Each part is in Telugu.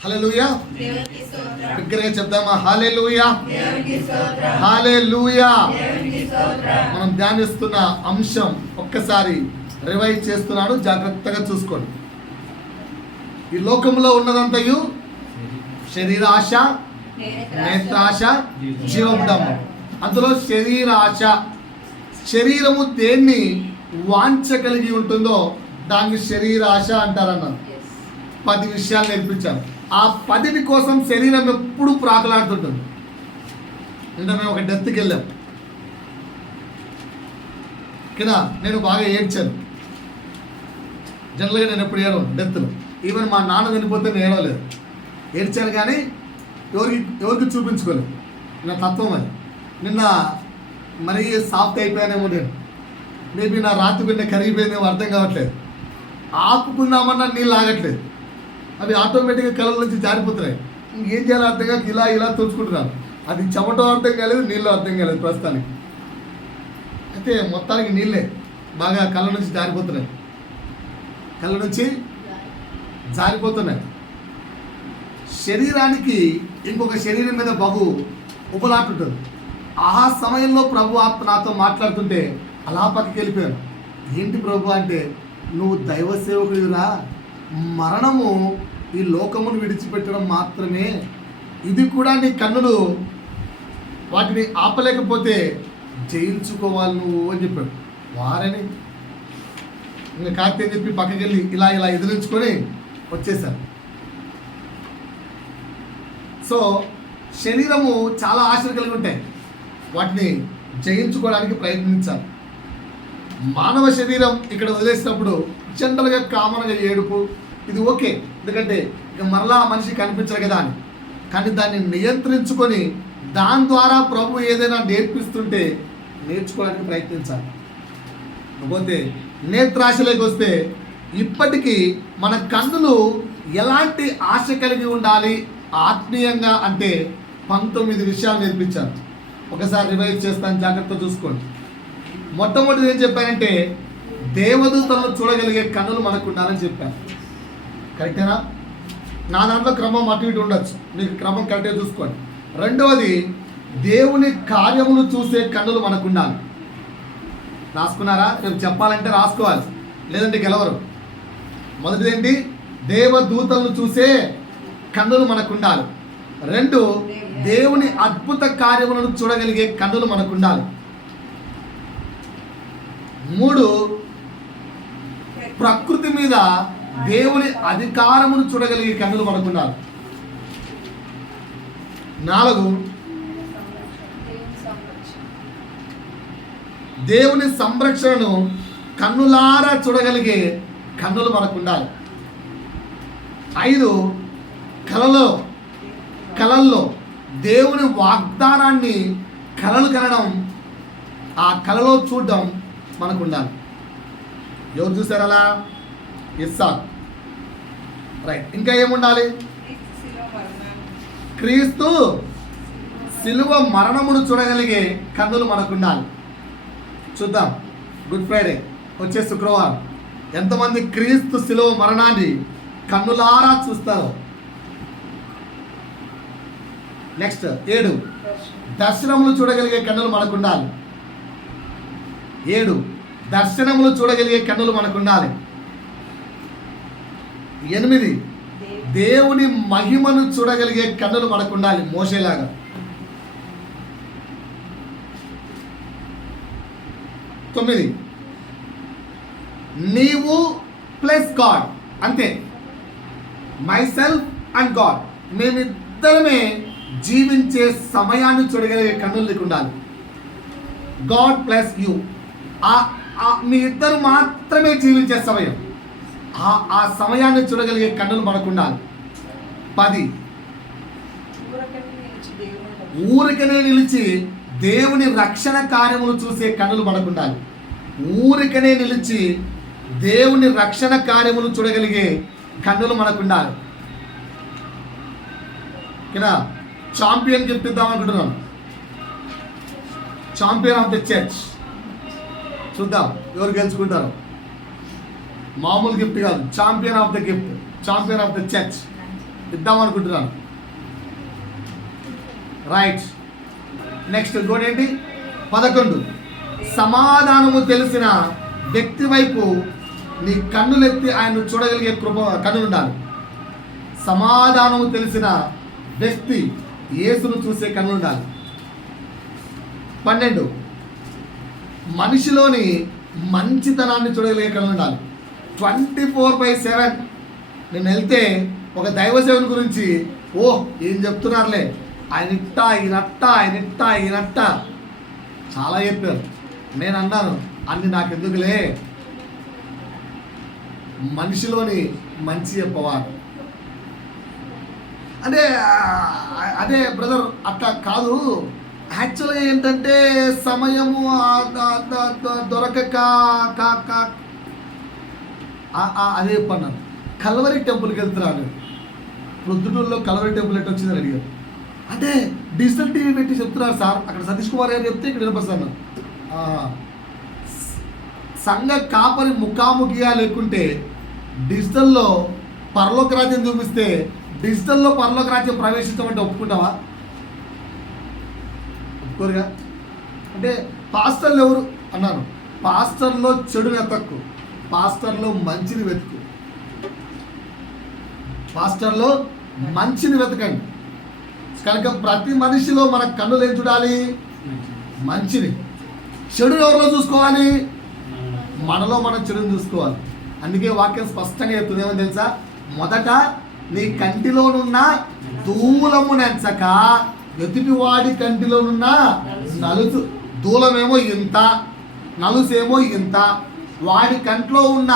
హల్లెలూయా. బిగ్గరగా చెప్దామా? హల్లెలూయా, హల్లెలూయా. మనం ధ్యానిస్తున్న అంశం ఒక్కసారి రివైజ్ చేస్తున్నాను, జాగ్రత్తగా చూసుకోండి. ఈ లోకంలో ఉన్నదంతయు శరీరాశ, నేత్రాశ, జీవముడము. అందులో శరీరాశ, శరీరము దేన్ని వాంఛ కలిగి ఉంటుందో దాన్ని శరీరాశ అంటారన్నారు. 10 విషయాలు నేర్పించాను. ఆ 10 కోసం శరీరం ఎప్పుడు ప్రాకులాడుతుంటుంది. అంటే మేము ఒక డెత్కి వెళ్ళాం కదా, నేను బాగా ఏడ్చాను. జనరల్గా నేను ఎప్పుడు ఏడవను డెత్లో. ఈవెన్ మా నాన్న చనిపోతే నేను ఏడవలేదు, ఏడ్చాను. కానీ ఎవరికి చూపించుకోలేదు. నా తత్వం అది. నిన్న మరీ సాఫ్ట్ అయిపోయానేమో నేను. మేబీ నా రాత్రి బిడ్డ కరిగిపోయిందేమో, అర్థం కావట్లేదు. ఆపుకుందామన్నా నీళ్ళు ఆగట్లేదు. అవి ఆటోమేటిక్గా కళ్ళ నుంచి జారిపోతున్నాయి. ఇంకేం చేయాలో అర్థం కాక ఇలా తోచుకుంటున్నాను. అది చెమటం అర్థం కాలేదు, నీళ్ళు అర్థం కాలేదు ప్రస్తుతానికి. అయితే మొత్తానికి నీళ్ళే బాగా కళ్ళ నుంచి జారిపోతున్నాయి, కళ్ళ నుంచి జారిపోతున్నాయి. శరీరానికి ఇంకొక శరీరం మీద బహు ఉపలాట ఉంటుంది. ఆ సమయంలో ప్రభు ఆత్మ నాతో మాట్లాడుతుంటే అలా పక్కకి వెళ్ళిపోయాను. ఏంటి ప్రభు అంటే, నువ్వు దైవ సేవకుడిరా, మరణము ఈ లోకమును విడిచిపెట్టడం మాత్రమే, ఇది కూడా నీ కన్నులు వాటిని ఆపలేకపోతే జయించుకోవాలి నువ్వు అని చెప్పాడు. వారని ఇంకా కార్తీక చెప్పి పక్కకి వెళ్ళి ఇలా ఎదిరించుకొని వచ్చేసాను. సో శరీరము చాలా ఆశలు కలిగి ఉంటాయి, వాటిని జయించుకోవడానికి ప్రయత్నించాలి. మానవ శరీరం ఇక్కడ వదిలేసినప్పుడు జనరల్గా కామన్గా ఏడుపు, ఇది ఓకే, ఎందుకంటే ఇక మరలా మనిషి కనిపించరు కదా అని. కానీ దాన్ని నియంత్రించుకొని దాని ద్వారా ప్రభు ఏదైనా నేర్పిస్తుంటే నేర్చుకోవడానికి ప్రయత్నించాలి. పోతే నేత్రాశలోకి వస్తే ఇప్పటికీ మన కన్నులు ఎలాంటి ఆశ కలిగి ఉండాలి ఆత్మీయంగా అంటే 19 విషయాలు నేర్పించాను. ఒకసారి రివైజ్ చేస్తాను, జాగ్రత్త చూసుకోండి. మొట్టమొదటిది ఏం చెప్పానంటే, దేవదూతలను చూడగలిగే కన్నులు మనకు ఉండాలని చెప్పాను. కరెక్టేనా? నా దాంట్లో క్రమం అటు ఇటు ఉండొచ్చు, మీకు క్రమం కరెక్ట్గా చూసుకోండి. రెండవది, దేవుని కార్యములు చూసే కన్నులు మనకు ఉండాలి. రాసుకున్నారా? రేపు చెప్పాలంటే రాసుకోవాలి, లేదంటే గెలవరు. మొదటిది ఏంటి? దేవదూతలను చూసే కన్నులు మనకు ఉండాలి. 2, దేవుని అద్భుత కార్యములను చూడగలిగే కన్నులు మనకు ఉండాలి. 3, ప్రకృతి మీద దేవుని అధికారమును చూడగలిగే కన్నులు మనకు ఉండాలి. 4, దేవుని సంరక్షణను కన్నులారా చూడగలిగే కన్నులు మనకు ఉండాలి. 5, కలల్లో దేవుని వాగ్దానాన్ని కలలు కనడం, ఆ కలలో చూడడం మనకు ఉండాలి. ఎవరు చూసారు అలా? ఇస్సాకు. రైట్. ఇంకా ఏముండాలి? క్రీస్తు సిలువ మరణమును చూడగలిగే కన్నులు మనకు ఉండాలి. చూద్దాం, గుడ్ ఫ్రైడే వచ్చే శుక్రవారం ఎంతమంది క్రీస్తు సిలువ మరణాన్ని కన్నులారా చూస్తారు. నెక్స్ట్ 7, దర్శనములు చూడగలిగే కన్నులు మనకు ఉండాలి. 7, దర్శనములు చూడగలిగే కన్నులు మనకు ఉండాలి. 8, దేవుని మహిమను చూడగలిగే కన్నులు మనకు ఉండాలి, మోషేలాగా. 9, నీవు ప్లస్ గాడ్, అంతే, మై సెల్ఫ్ అండ్ గాడ్, మేమిద్దరమే జీవించే సమయాన్ని చూడగలిగే కన్నులు నీకు ఉండాలి. గాడ్ ప్లస్ యూ, మీ ఇద్దరు మాత్రమే జీవించే సమయం, ఆ సమయాన్ని చూడగలిగే కన్నులు మనకు ఉండాలి. 10, ఊరికనే నిలిచి దేవుని రక్షణ కార్యములు చూసే కన్నులు మనకు ఉండాలి. ఊరికనే నిలిచి దేవుని రక్షణ కార్యములు చూడగలిగే కన్నులు మనకు ఉండాలి. కదా, ఛాంపియన్ గిఫ్ట్ ఇద్దాం అనుకుంటున్నాం. ఛాంపియన్ ఆఫ్ ద చర్చ్ చూద్దాం ఎవరు గెలుచుకుంటారు. మామూలు గిఫ్ట్ కాదు, champion of the gift, champion of the church. ఇద్దాం అనుకుంటున్నాను. రైట్. నెక్స్ట్ ఇంకోటి ఏంటి? 11. సమాధానము తెలిసిన వ్యక్తి వైపు నీ కన్నులెత్తి ఆయన చూడగలిగే కన్నులుండాలి. సమాధానము తెలిసిన వ్యక్తి యేసును చూసే కన్నులుండాలి. 12. మనిషిలోని మంచితనాన్ని చూడగలిగే కన్నులుండాలి. 24/7 నేను వెళ్తే ఒక దైవసేవుని గురించి ఏం చెప్తున్నారులే, ఆయన ఇట్ట చాలా చెప్పారు. నేను అన్నాను, అన్ని నాకెందుకులే, మనిషిలోని మంచి చెప్పవారు. అంటే అదే బ్రదర్ అట్లా కాదు. యాక్చువల్గా ఏంటంటే సమయము దొరకక అదే చెప్పన్నాను. కల్వరి టెంపుల్కి వెళ్తున్నాను. ప్రొద్దుటూరులో కల్వరి టెంపుల్ ఎట్లా వచ్చిందని అడిగారు. అంటే డిజిటల్ టీవీ పెట్టి చెప్తున్నారు సార్. అక్కడ సతీష్ కుమార్ గారు చెప్తే ఇక్కడ వినిపిస్తాను. సంఘ కాపరి ముఖాముఖిగా లేకుంటే డిజిటల్లో పరలోక రాజ్యం చూపిస్తే డిజిటల్లో పరలోక రాజ్యం ప్రవేశించమంటే ఒప్పుకుంటావా? ఒప్పుకోరుగా. అంటే పాస్టర్లు ఎవరు అన్నాను. పాస్టర్లో చెడుని వెతక్కు, పాస్టర్లో మంచిని వెతుకు. పాస్టర్లో మంచిని వెతకండి. కనుక ప్రతి మనిషిలో మన కన్నులు ఏం చూడాలి? మంచిని. చెడు ఎవరిలో చూసుకోవాలి? మనలో మనం చెడుని చూసుకోవాలి. అందుకే వాక్యం స్పష్టంగా చెప్తుంది. ఏమని తెలుసా? మొదట నీ కంటిలోనున్న దూలము నెంచక ఎదుటివాడి కంటిలోనున్న నలుసు. దూలమేమో ఇంత, నలుసేమో ఇంత. వాడి కంట్లో ఉన్న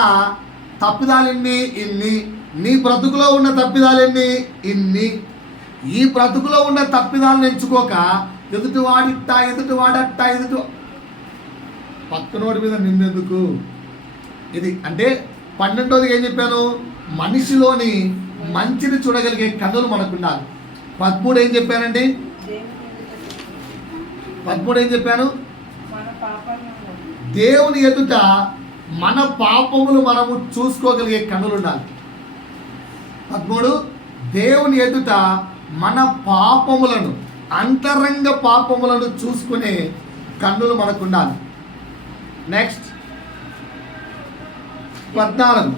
తప్పిదాలెన్ని? ఇన్ని. నీ బ్రతుకులో ఉన్న తప్పిదాలెన్ని? ఇన్ని. ఈ బ్రతుకులో ఉన్న తప్పిదాలను ఎంచుకోక ఎదుటివాడిట్ట పక్కనోడి మీద నిన్నెందుకు? ఇది అంటే 12వది ఏం చెప్పాను? మనిషిలోని మంచిని చూడగలిగే కన్నులు మనకుండాలి. 13 ఏం చెప్పానండి? 13 ఏం చెప్పాను? దేవుని ఎదుట మన పాపములు మనము చూసుకోగలిగే కన్నులు ఉండాలి. 13 దేవుని ఎదుట మన పాపములను, అంతరంగ పాపములను చూసుకునే కన్నులు మనకు ఉండాలి. నెక్స్ట్ 14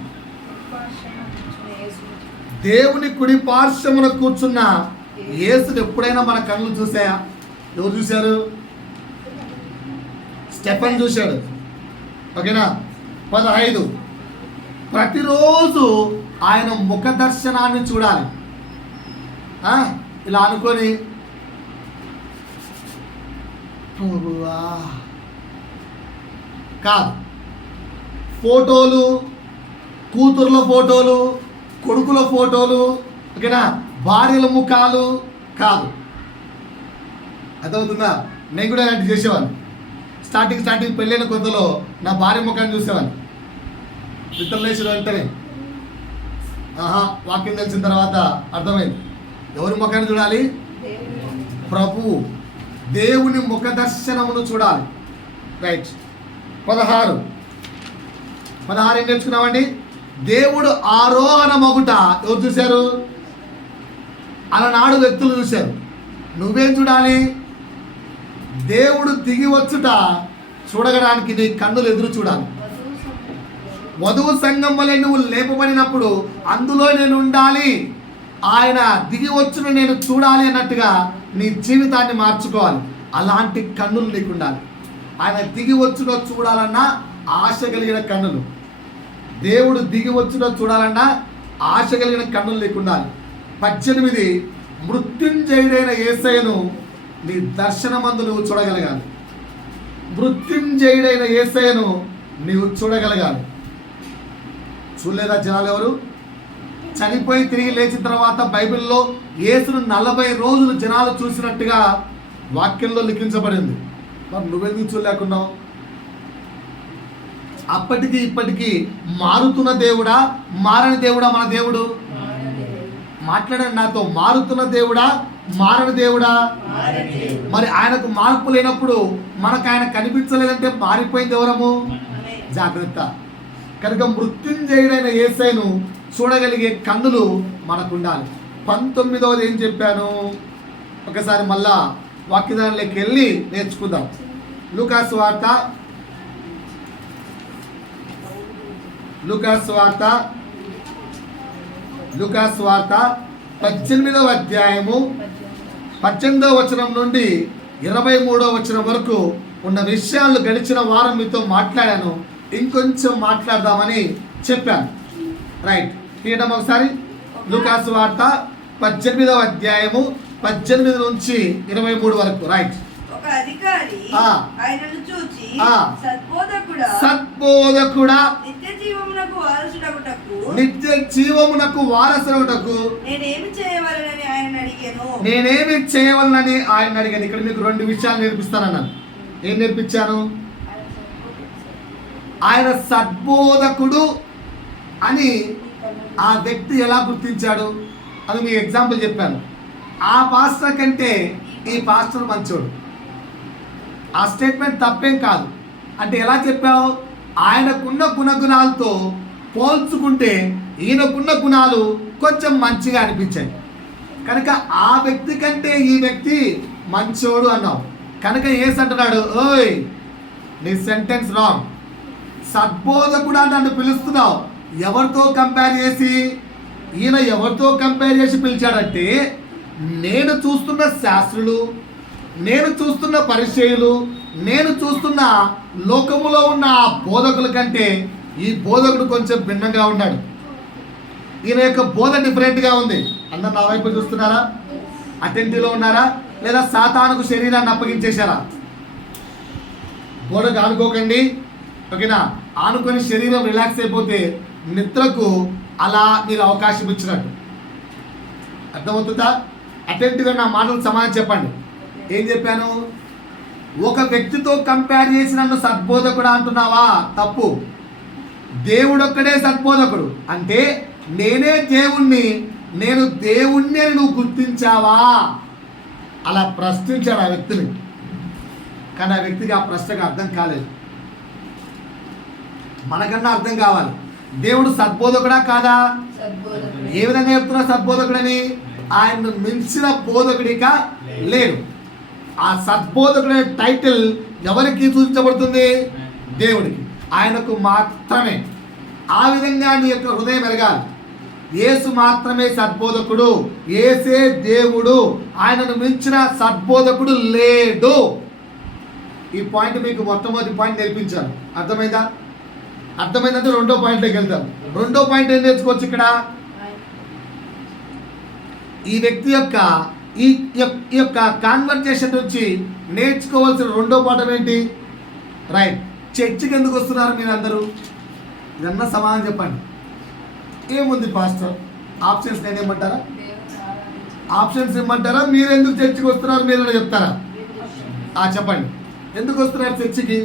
దేవుని కుడి పార్శ్వమున కూర్చున్న యేసుని ఎప్పుడైనా మన కన్నులు చూసాయా? ఎవరు చూశారు? స్టెఫన్ చూశాడు. ఓకేనా? 15 ప్రతిరోజు ఆయన ముఖ దర్శనాన్ని చూడాలి. ఇలా అనుకొని ప్రభువా కాదు. ఫోటోలు, కూతుర్ల ఫోటోలు, కొడుకుల ఫోటోలు, ఓకేనా, భార్యల ముఖాలు కాదు. అర్థమవుతుందా? నేను కూడా అలాంటి చేసేవాడిని. స్టార్టింగ్ పెళ్ళైన కొత్తలో నా భార్య ముఖాన్ని చూసేవాడిని. నిద్రలేసిన వెంటనే వాక్యం తెలిసిన తర్వాత అర్థమైంది. ఎవరి ముఖాన్ని చూడాలి? ప్రభు దేవుని ముఖ దర్శనమును చూడాలి. రైట్. 16 ఏం నేర్చుకున్నామండి? దేవుడు ఆరోహణ మొగుట ఎవరు చూశారు? అలనాడు వ్యక్తులు చూశారు. నువ్వేం చూడాలి? దేవుడు దిగి వచ్చుట చూడగడానికి నీ కన్నులు ఎదురు చూడాలి. వధువు సంఘం వలె నువ్వు లేపబడినప్పుడు అందులో నేను ఉండాలి, ఆయన దిగి వచ్చును నేను చూడాలి అన్నట్టుగా నీ జీవితాన్ని మార్చుకోవాలి. అలాంటి కన్నులు నీకు ఉండాలి. ఆయన దిగి వచ్చునో చూడాలన్నా ఆశ కలిగిన కన్నులు, దేవుడు దిగి వచ్చునో చూడాలన్నా ఆశ కలిగిన కన్నులు నీకు ఉండాలి. 18 మృత్యుంజయుడైన యేసయ్యను నీ దర్శనమందు నువ్వు చూడగలగాలి. మృత్యుంజయుడైన యేసయ్యను నీవు చూడగలగాలి. చూడలేదా జనాలు? ఎవరు చనిపోయి తిరిగి లేచిన తర్వాత బైబిల్లో యేసును 40 రోజులు జనాలు చూసినట్టుగా వాక్యంలో లిఖించబడింది. మరి నువ్వెందుకు చూడలేకున్నావు? అప్పటికి ఇప్పటికీ మారుతున్న దేవుడా, మారని దేవుడా మన దేవుడు? మాట్లాడండి నాతో. మారుతున్న దేవుడా, మారని దేవుడా? మరి ఆయనకు మార్పు లేనప్పుడు మనకు ఆయన కనిపించలేదంటే మారిపోయింది ఎవరము? జాగ్రత్త. కనుక మృత్యుంజయుడైన యేసయ్యను చూడగలిగే కన్నులు మనకు ఉండాలి. 19వ ఏం చెప్పాను? ఒకసారి మళ్ళా వాక్యదానిలోకి వెళ్ళి నేర్చుకుందాం. లూకాసు వార్త 18వ అధ్యాయము 18వ వచనం నుండి 23వ వచనం వరకు ఉన్న విషయాలు గడిచిన వారం మీతో మాట్లాడాను. ఇంకొంచెం మాట్లాడదామని చెప్పాను. రైట్, తీయడం ఒకసారి. లూకాసు వార్త 18వ అధ్యాయము 18 నుంచి 23 వరకు. రైట్. ఒక అధికారి ఆయనను చూచి, సద్బోధకుడా, నిత్య జీవమునకు వారసుడగుటకు నేనేమి చేయవలనని ఆయన అడిగాను. ఇక్కడ మీకు 2 విషయాలు నేర్పిస్తానన్నాను. ఏం నేర్పించాను? ఆయన సద్బోధకుడు అని ఆ వ్యక్తి ఎలా గుర్తించాడు అది మీకు ఎగ్జాంపుల్ చెప్పాను. ఆ పాస్టర్ కంటే ఈ పాస్టర్ మంచోడు. ఆ స్టేట్మెంట్ తప్పేం కాదు. అంటే ఎలా చెప్పావు? ఆయనకున్న గుణగుణాలతో పోల్చుకుంటే ఈయనకున్న గుణాలు కొంచెం మంచిగా అనిపించాయి కనుక ఆ వ్యక్తి కంటే ఈ వ్యక్తి మంచోడు అన్నావు. కనుక ఏసు అంటున్నాడు, ఓయ్ నీ సెంటెన్స్ రాంగ్. సద్బోధకుడు అని నన్ను పిలుస్తున్నావు. ఎవరితో కంపేర్ చేసి? ఈయన ఎవరితో కంపేర్ చేసి పిలిచాడంటే, నేను చూస్తున్న శాస్త్రులు, నేను చూస్తున్న పరిచయులు, నేను చూస్తున్న లోకములో ఉన్న ఆ బోధకుల కంటే ఈ బోధకుడు కొంచెం భిన్నంగా ఉన్నాడు. ఈయన యొక్క బోధ డిఫరెంట్గా ఉంది. అందరు నా వైపు చూస్తున్నారా? అటెంటివ్లో ఉన్నారా? లేదా సాతానుకు శరీరాన్ని అప్పగించేశారా? బోధకు ఆనుకోకండి, ఓకేనా? ఆనుకొని శరీరం రిలాక్స్ అయిపోతే నిద్రకు అలా మీరు అవకాశం ఇచ్చినట్టు. అర్థమవుతుందా? అటెంటివ్గా నా మాటలు సమాధానం చెప్పండి. ఏం చెప్పాను? ఒక వ్యక్తితో కంపేర్ చేసి నన్ను సద్బోధకుడు అంటున్నావా? తప్పు. దేవుడొక్కడే సద్బోధకుడు. అంటే నేనే దేవుణ్ణి, నేను దేవుణ్ణి అని నువ్వు గుర్తించావా? అలా ప్రశ్నించాడు ఆ వ్యక్తిని. కానీ ఆ వ్యక్తికి ఆ ప్రశ్నకు అర్థం కాలేదు. మనకన్నా అర్థం కావాలి. దేవుడు సద్బోధకుడా కాదా? ఏ విధంగా చెప్తున్నా సద్బోధకుడని? ఆయన మించిన బోధకుడిక లేడు. ఆ సద్బోధకుడి టైటిల్ ఎవరికి సూచించబడుతుంది? దేవుడికి, ఆయనకు మాత్రమే. ఆ విధంగా నీ యొక్క హృదయం ఎరగాలి. యేసు మాత్రమే సద్బోధకుడు, యేసే దేవుడు, ఆయనను మించిన సద్బోధకుడు లేడు. ఈ పాయింట్ మీకు మొట్టమొదటి పాయింట్ నేర్పించాను. అర్థమైందా? అర్థమైందంటే 2వ పాయింట్లోకి వెళ్తాం. 2వ పాయింట్ ఏం నేర్చుకోవచ్చు ఇక్కడ? ఈ వ్యక్తి యొక్క ఈ యొక్క కాన్వర్జేషన్ నుంచి నేర్చుకోవాల్సిన 2వ పాఠం ఏంటి? రైట్. చర్చికి ఎందుకు వస్తున్నారు మీరు అందరూ? ఇదన్నా సమాధానం చెప్పండి. ఏముంది పాస్టర్? ఆప్షన్స్ నేనేమంటారా? ఆప్షన్స్ ఇమ్మంటారా? మీరు ఎందుకు చర్చికి వస్తున్నారు మీరు చెప్తారా? చెప్పండి. ఎందుకు వస్తున్నారు చర్చికి?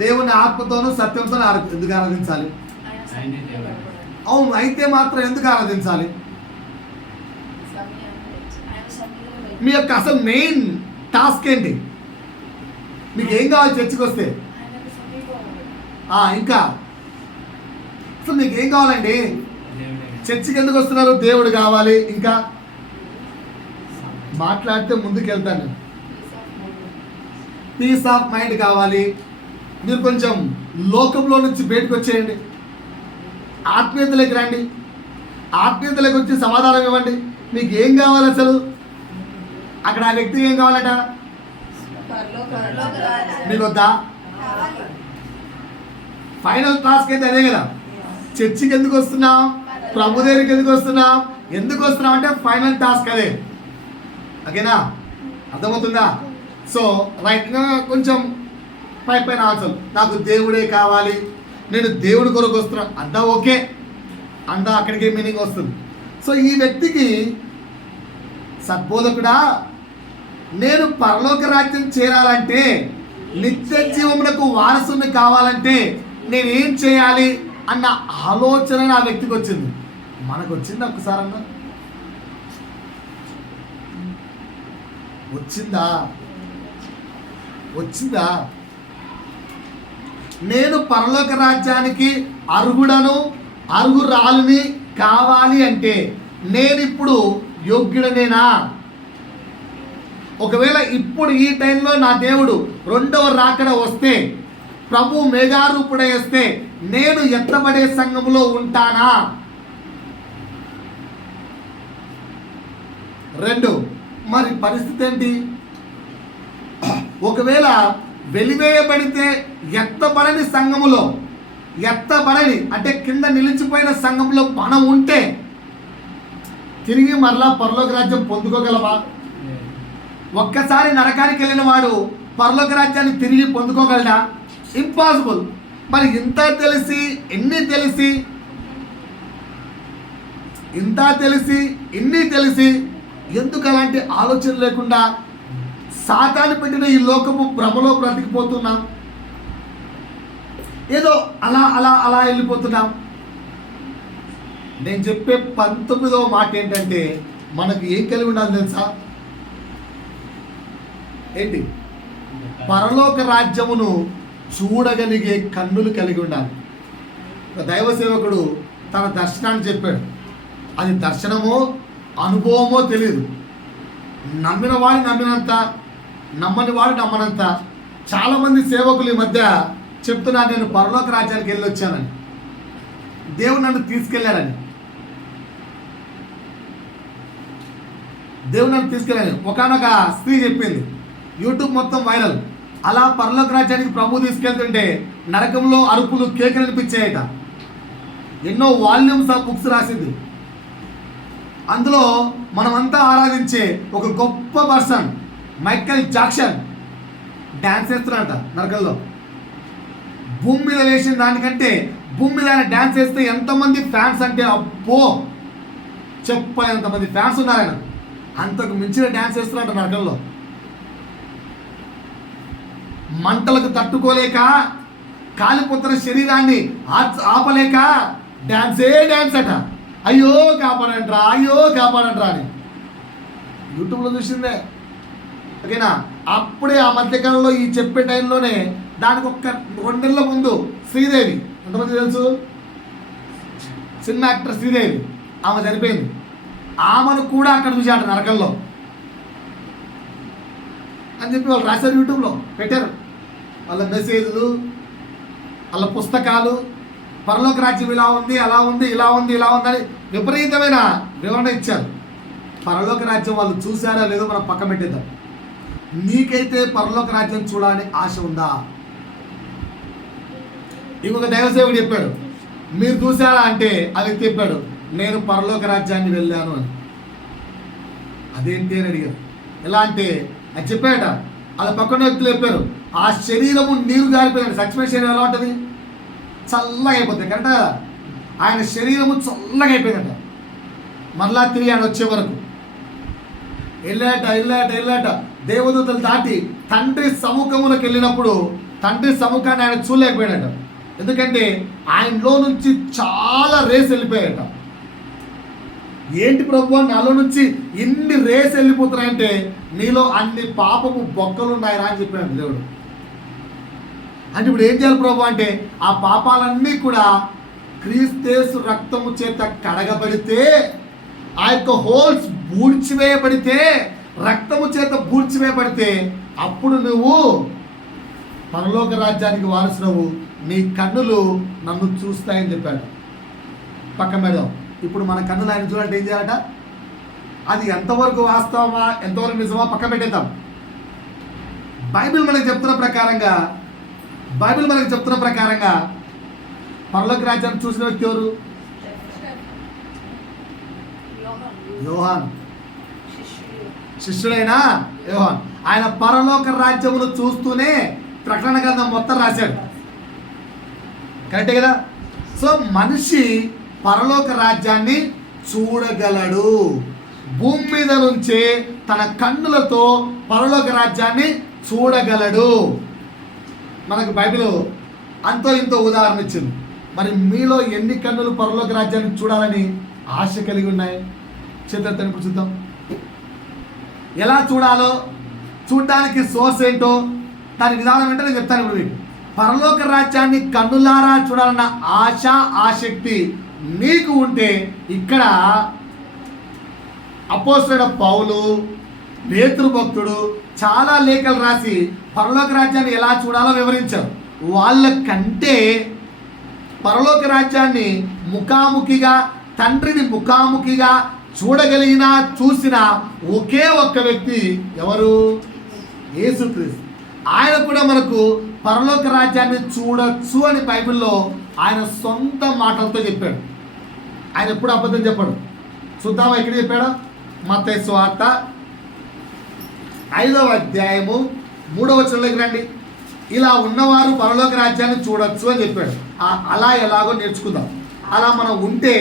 దేవుని ఆత్మతోనూ సత్యంతో ఎందుకు ఆరాధించాలి? అవును, అయితే మాత్రం ఎందుకు ఆరాధించాలి? మీ యొక్క అసలు మెయిన్ టాస్క్ ఏంటి? మీకు ఏం కావాలి చర్చికి వస్తే? ఇంకా అసలు మీకు ఏం కావాలండి? చర్చికి ఎందుకు వస్తున్నారు? దేవుడు కావాలి. ఇంకా మాట్లాడితే ముందుకు వెళ్తాను. పీస్ ఆఫ్ మైండ్ కావాలి. మీరు కొంచెం లోకంలో నుంచి బయటకు వచ్చేయండి, ఆత్మీయతలోకి రండి. ఆత్మీయతలోకి వచ్చి సమాధానం ఇవ్వండి. మీకు ఏం కావాలి అసలు? అక్కడ ఆ వ్యక్తికి ఏం కావాలట? మీకు వద్దా? ఫైనల్ టాస్క్ అయితే అదే కదా. చర్చికి ఎందుకు వస్తున్నాం? ప్రభు దగ్గరికి ఎందుకు వస్తున్నాం? ఎందుకు వస్తున్నాం అంటే ఫైనల్ టాస్క్ అదే. ఓకేనా? అర్థమవుతుందా? సో రైట్గా కొంచెం పైన ఆన్సర్, నాకు దేవుడే కావాలి, నేను దేవుడి కొరకు వస్తున్నాను అంతా ఓకే, అంతా అక్కడికి మీనింగ్ వస్తుంది. సో ఈ వ్యక్తికి సద్బోధకుడా, నేను పరలోక రాజ్యం చేరాలంటే, నిత్య జీవమునకు వారసుని కావాలంటే నేనేం చేయాలి అన్న ఆలోచన ఆ వ్యక్తికి వచ్చింది. మనకు వచ్చింది ఒక్కసారి అన్న? వచ్చిందా? నేను పరలోక రాజ్యానికి అర్హుడను, అర్హురాలిని కావాలి అంటే నేనిప్పుడు యోగ్యుడనేనా? ఒకవేళ ఇప్పుడు ఈ టైంలో నా దేవుడు రెండవ రాకడ వస్తే, ప్రభు మేఘారూపుడై వస్తే నేను ఎత్తబడే సంఘములో ఉంటానా? 2, మరి పరిస్థితి ఏంటి? ఒకవేళ వెలివేయబడితే ఎత్తబడని సంఘములో, ఎత్తబడని అంటే కింద నిలిచిపోయిన సంఘంలో మనం ఉంటే తిరిగి మరలా పరలోక రాజ్యం పొందుకోగలవా? ఒక్కసారి నరకానికి వెళ్ళిన వాడు పరలోక రాజ్యాన్ని తిరిగి పొందుకోగలడా? ఇంపాసిబుల్. మరి ఇంత తెలిసి ఇన్ని తెలిసి ఎందుకు అలాంటి ఆలోచన లేకుండా సాతాను పెట్టిన ఈ లోకపు భ్రమలో బ్రతికిపోతున్నాం? ఏదో అలా వెళ్ళిపోతున్నాం. నేను చెప్పే 19వ మాట ఏంటంటే, మనకు ఏం కలిగి ఉండాలి తెలుసా? ఏంటి? పరలోక రాజ్యమును చూడగలిగే కన్నులు కలిగి ఉండాలి. దైవ సేవకుడు తన దర్శనాన్ని చెప్పాడు. అది దర్శనమో అనుభవమో తెలియదు. నమ్మిన వాడు నమ్మినంత, నమ్మని వాడు నమ్మనంత. చాలామంది సేవకులు ఈ మధ్య చెప్తున్నారు, నేను పరలోక రాజ్యానికి వెళ్ళి వచ్చానని, దేవుడు నన్ను తీసుకెళ్ళాడని. ఒకానొక స్త్రీ చెప్పింది, యూట్యూబ్ మొత్తం వైరల్. అలా పరలోక రాజ్యానికి ప్రభు తీసుకెళ్తుంటే నరకంలో అరుపులు, కేకలు అనిపించాయట. ఎన్నో వాల్యూమ్స్ ఆఫ్ బుక్స్ రాసింది. అందులో మనమంతా ఆరాధించే ఒక గొప్ప పర్సన్ మైకేల్ జాక్సన్ డ్యాన్స్ చేస్తున్నాడట నరకంలో. భూమి మీద వేసిన దానికంటే భూమి మీద ఆయన డ్యాన్స్ వేస్తే ఎంతమంది ఫ్యాన్స్ అంటే అబ్బో చెప్పలేంతమంది ఫ్యాన్స్ ఉన్నారు. ఆయన అంతకు మించిన డ్యాన్స్ వేస్తున్నాడు నరకంలో. మంటలకు తట్టుకోలేక కాలిపోతున్న శరీరాన్ని ఆపలేక డ్యాన్స్ అట. అయ్యో కాపాడంట్రా అని యూట్యూబ్లో చూసిందే. ఓకేనా? అప్పుడే ఆ మధ్యకాలంలో ఈ చెప్పే టైంలోనే దానికి ఒక్క 2 నెలల ముందు శ్రీదేవి, ఎంతమంది తెలుసు? సినిమా యాక్టర్ శ్రీదేవి, ఆమె చనిపోయింది. ఆమెను కూడా అక్కడ చూశాడు నరకంలో అని చెప్పి వాళ్ళు రాశారు, యూట్యూబ్లో పెట్టారు. వాళ్ళ మెసేజ్లు, వాళ్ళ పుస్తకాలు, పరలోక రాజ్యం ఇలా ఉంది, అలా ఉంది, ఇలా ఉంది అని విపరీతమైన వివరణ ఇచ్చారు. పరలోక రాజ్యం వాళ్ళు చూసారా లేదో మనం పక్కన పెట్టేద్దాం. నీకైతే పరలోక రాజ్యం చూడాలని ఆశ ఉందా? ఇంకొక దైవసేవుడు చెప్పాడు, మీరు చూసారా అంటే ఆ వ్యక్తి చెప్పాడు, నేను పరలోక రాజ్యాన్ని వెళ్ళాను అని. అదేంటి అని అడిగారు. ఎలా అంటే అది చెప్పాడట. అలా పక్కన వ్యక్తులు చెప్పారు, ఆ శరీరము నీరు గారిపోయింది. చచ్చిపోయిన శరీరం ఎలా ఉంటుంది? చల్లగా అయిపోతుంది. కరెక్ట్ కదా? ఆయన శరీరము చల్లగా అయిపోయిందట. మరలా తిరిగి ఆయన వచ్చే వరకు వెళ్ళాట దేవదూతలు దాటి తండ్రి సముఖములకు వెళ్ళినప్పుడు తండ్రి సముఖాన్ని ఆయన చూడలేకపోయాడట. ఎందుకంటే ఆయనలో నుంచి చాలా రేస్ వెళ్ళిపోయాడట. ఏంటి ప్రభు, నాలో నుంచి ఇన్ని రేస్ వెళ్ళిపోతున్నాయంటే నీలో అన్ని పాపము బొక్కలు ఉన్నాయా అని చెప్పాడు దేవుడు. అంటే ఇప్పుడు ఏం చేయాలి ప్రభు అంటే, ఆ పాపాలన్నీ కూడా క్రీస్తు రక్తము చేత కడగబడితే, ఆ యొక్క హోల్స్ బూడ్చివేయబడితే, రక్తము చేత బూడ్చివేయబడితే అప్పుడు నువ్వు పరలోక రాజ్యానికి వారసునవు. నీ కన్నులు నన్ను చూస్తాయని చెప్పాడు. పక్కన పెడదాం. ఇప్పుడు మన కన్నులు ఆయన చూడాలంటే ఏం చేయాలట? అది ఎంతవరకు వాస్తవమా, ఎంతవరకు నిజమా పక్కన పెట్టేద్దాం. బైబిల్ మనకు చెప్తున్న ప్రకారంగా పరలోక రాజ్యాన్ని చూసిన వ్యక్తి ఎవరు? యోహాన్, శిష్యుడైన యోహాన్. ఆయన పరలోక రాజ్యమును చూస్తూనే ప్రకటన గ్రంథం మొత్తం రాశాడు. కరెక్టే కదా? సో మనిషి పరలోక రాజ్యాన్ని చూడగలడు. భూమి మీద నుంచే తన కన్నులతో పరలోక రాజ్యాన్ని చూడగలడు. మనకు బైబిల్ అంతో ఇంతో ఉదాహరణ ఇచ్చింది. మరి మీలో ఎన్ని కన్నులు పరలోక రాజ్యాన్ని చూడాలని ఆశ కలిగి ఉన్నాయి? చేతులెత్తండి చూద్దాం. ఎలా చూడాలో, చూడడానికి సోర్స్ ఏంటో, దాని విధానం ఏంటో నేను చెప్తాను. ఇప్పుడు మీకు పరలోక రాజ్యాన్ని కన్నులారా చూడాలన్న ఆశ, ఆసక్తి నీకు ఉంటే ఇక్కడ అపోస్తలుడైన పౌలు, పేతురు భక్తుడు చాలా లేఖలు రాసి పరలోక రాజ్యాన్ని ఎలా చూడాలో వివరించారు. వాళ్ళకంటే పరలోక రాజ్యాన్ని ముఖాముఖిగా, తండ్రిని ముఖాముఖిగా చూసిన ఒకే ఒక్క వ్యక్తి ఎవరు? యేసుక్రీస్తు. ఆయన కూడా మనకు పరలోక రాజ్యాన్ని చూడొచ్చు అని బైబిల్లో ఆయన సొంత మాటలతో చెప్పాడు. ఆయన ఎప్పుడు అబద్ధం చెప్పాడు. చూద్దామా ఎక్కడ చెప్పాడు? మత్తయి సువార్త 5వ అధ్యాయము 3వ వచనంలోకి రండి. ఇలా ఉన్నవారు పరలోక రాజ్యాన్ని చూడొచ్చు అని చెప్పాడు. అలా ఎలాగో నేర్చుకుందాం. అలా మనం ఉంటే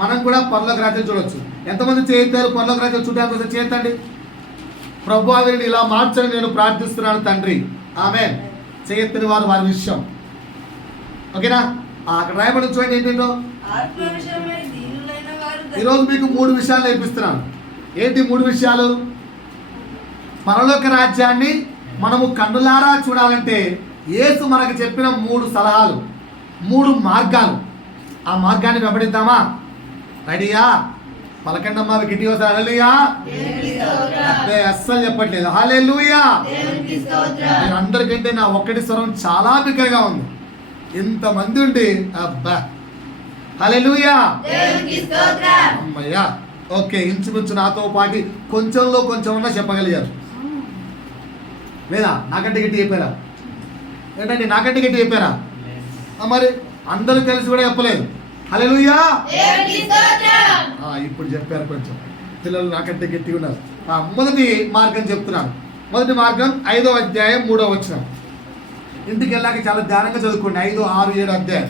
మనం కూడా పరలోక రాజ్యం చూడొచ్చు. ఎంతమంది చేస్తారు పరలోక రాజ్యం చూడడానికి కోసం? చేయండి. ప్రభు వీరిని ఇలా మార్చని నేను ప్రార్థిస్తున్నాను తండ్రి, ఆమేన్. చేయని వారు వారి విషయం. ఓకేనా? అక్కడ రాయబడి చూడండి ఏంటంటో. ఈరోజు మీకు 3 విషయాలు నేర్పిస్తున్నాను. ఏంటి 3 విషయాలు? పరలోక రాజ్యాన్ని మనము కన్నులారా చూడాలంటే యేసు మనకు చెప్పిన 3 సలహాలు, 3 మార్గాలు. ఆ మార్గాన్ని వెంబడిద్దామా? రెడీయా? పలకండమ్మా గిట్టి వస్తారు. హల్లెలూయా. అబ్బే అస్సలు చెప్పట్లేదు. హల్లెలూయా. నేను అందరికంటే నా ఒక్కటి స్వరం చాలా బిగ్గరగా ఉంది. ఇంతమంది ఉండి అబ్బా హల్లెలూయా. అమ్మయ్యా. ఓకే, ఇంచుమించు నాతో పాటు కొంచెంలో కొంచెం ఉన్నా చెప్పగలిగారు లేదా? నాకంటే గట్టి చెప్పారా? ఏంటండి నాకంటే గట్టి చెప్పారా? మరి అందరూ కలిసి కూడా చెప్పలేదు. హల్లెలూయా. ఇప్పుడు చెప్పారు. కొంచెం పిల్లలు నాకంటే గట్టిగా ఉన్నారు. మొదటి మార్గం చెప్తున్నాను. మొదటి మార్గం 5వ అధ్యాయం 3వ వచనం. ఇంటికి వెళ్ళాక చాలా ధ్యానంగా చదువుకోండి. 5, 6, 7 అధ్యాయం.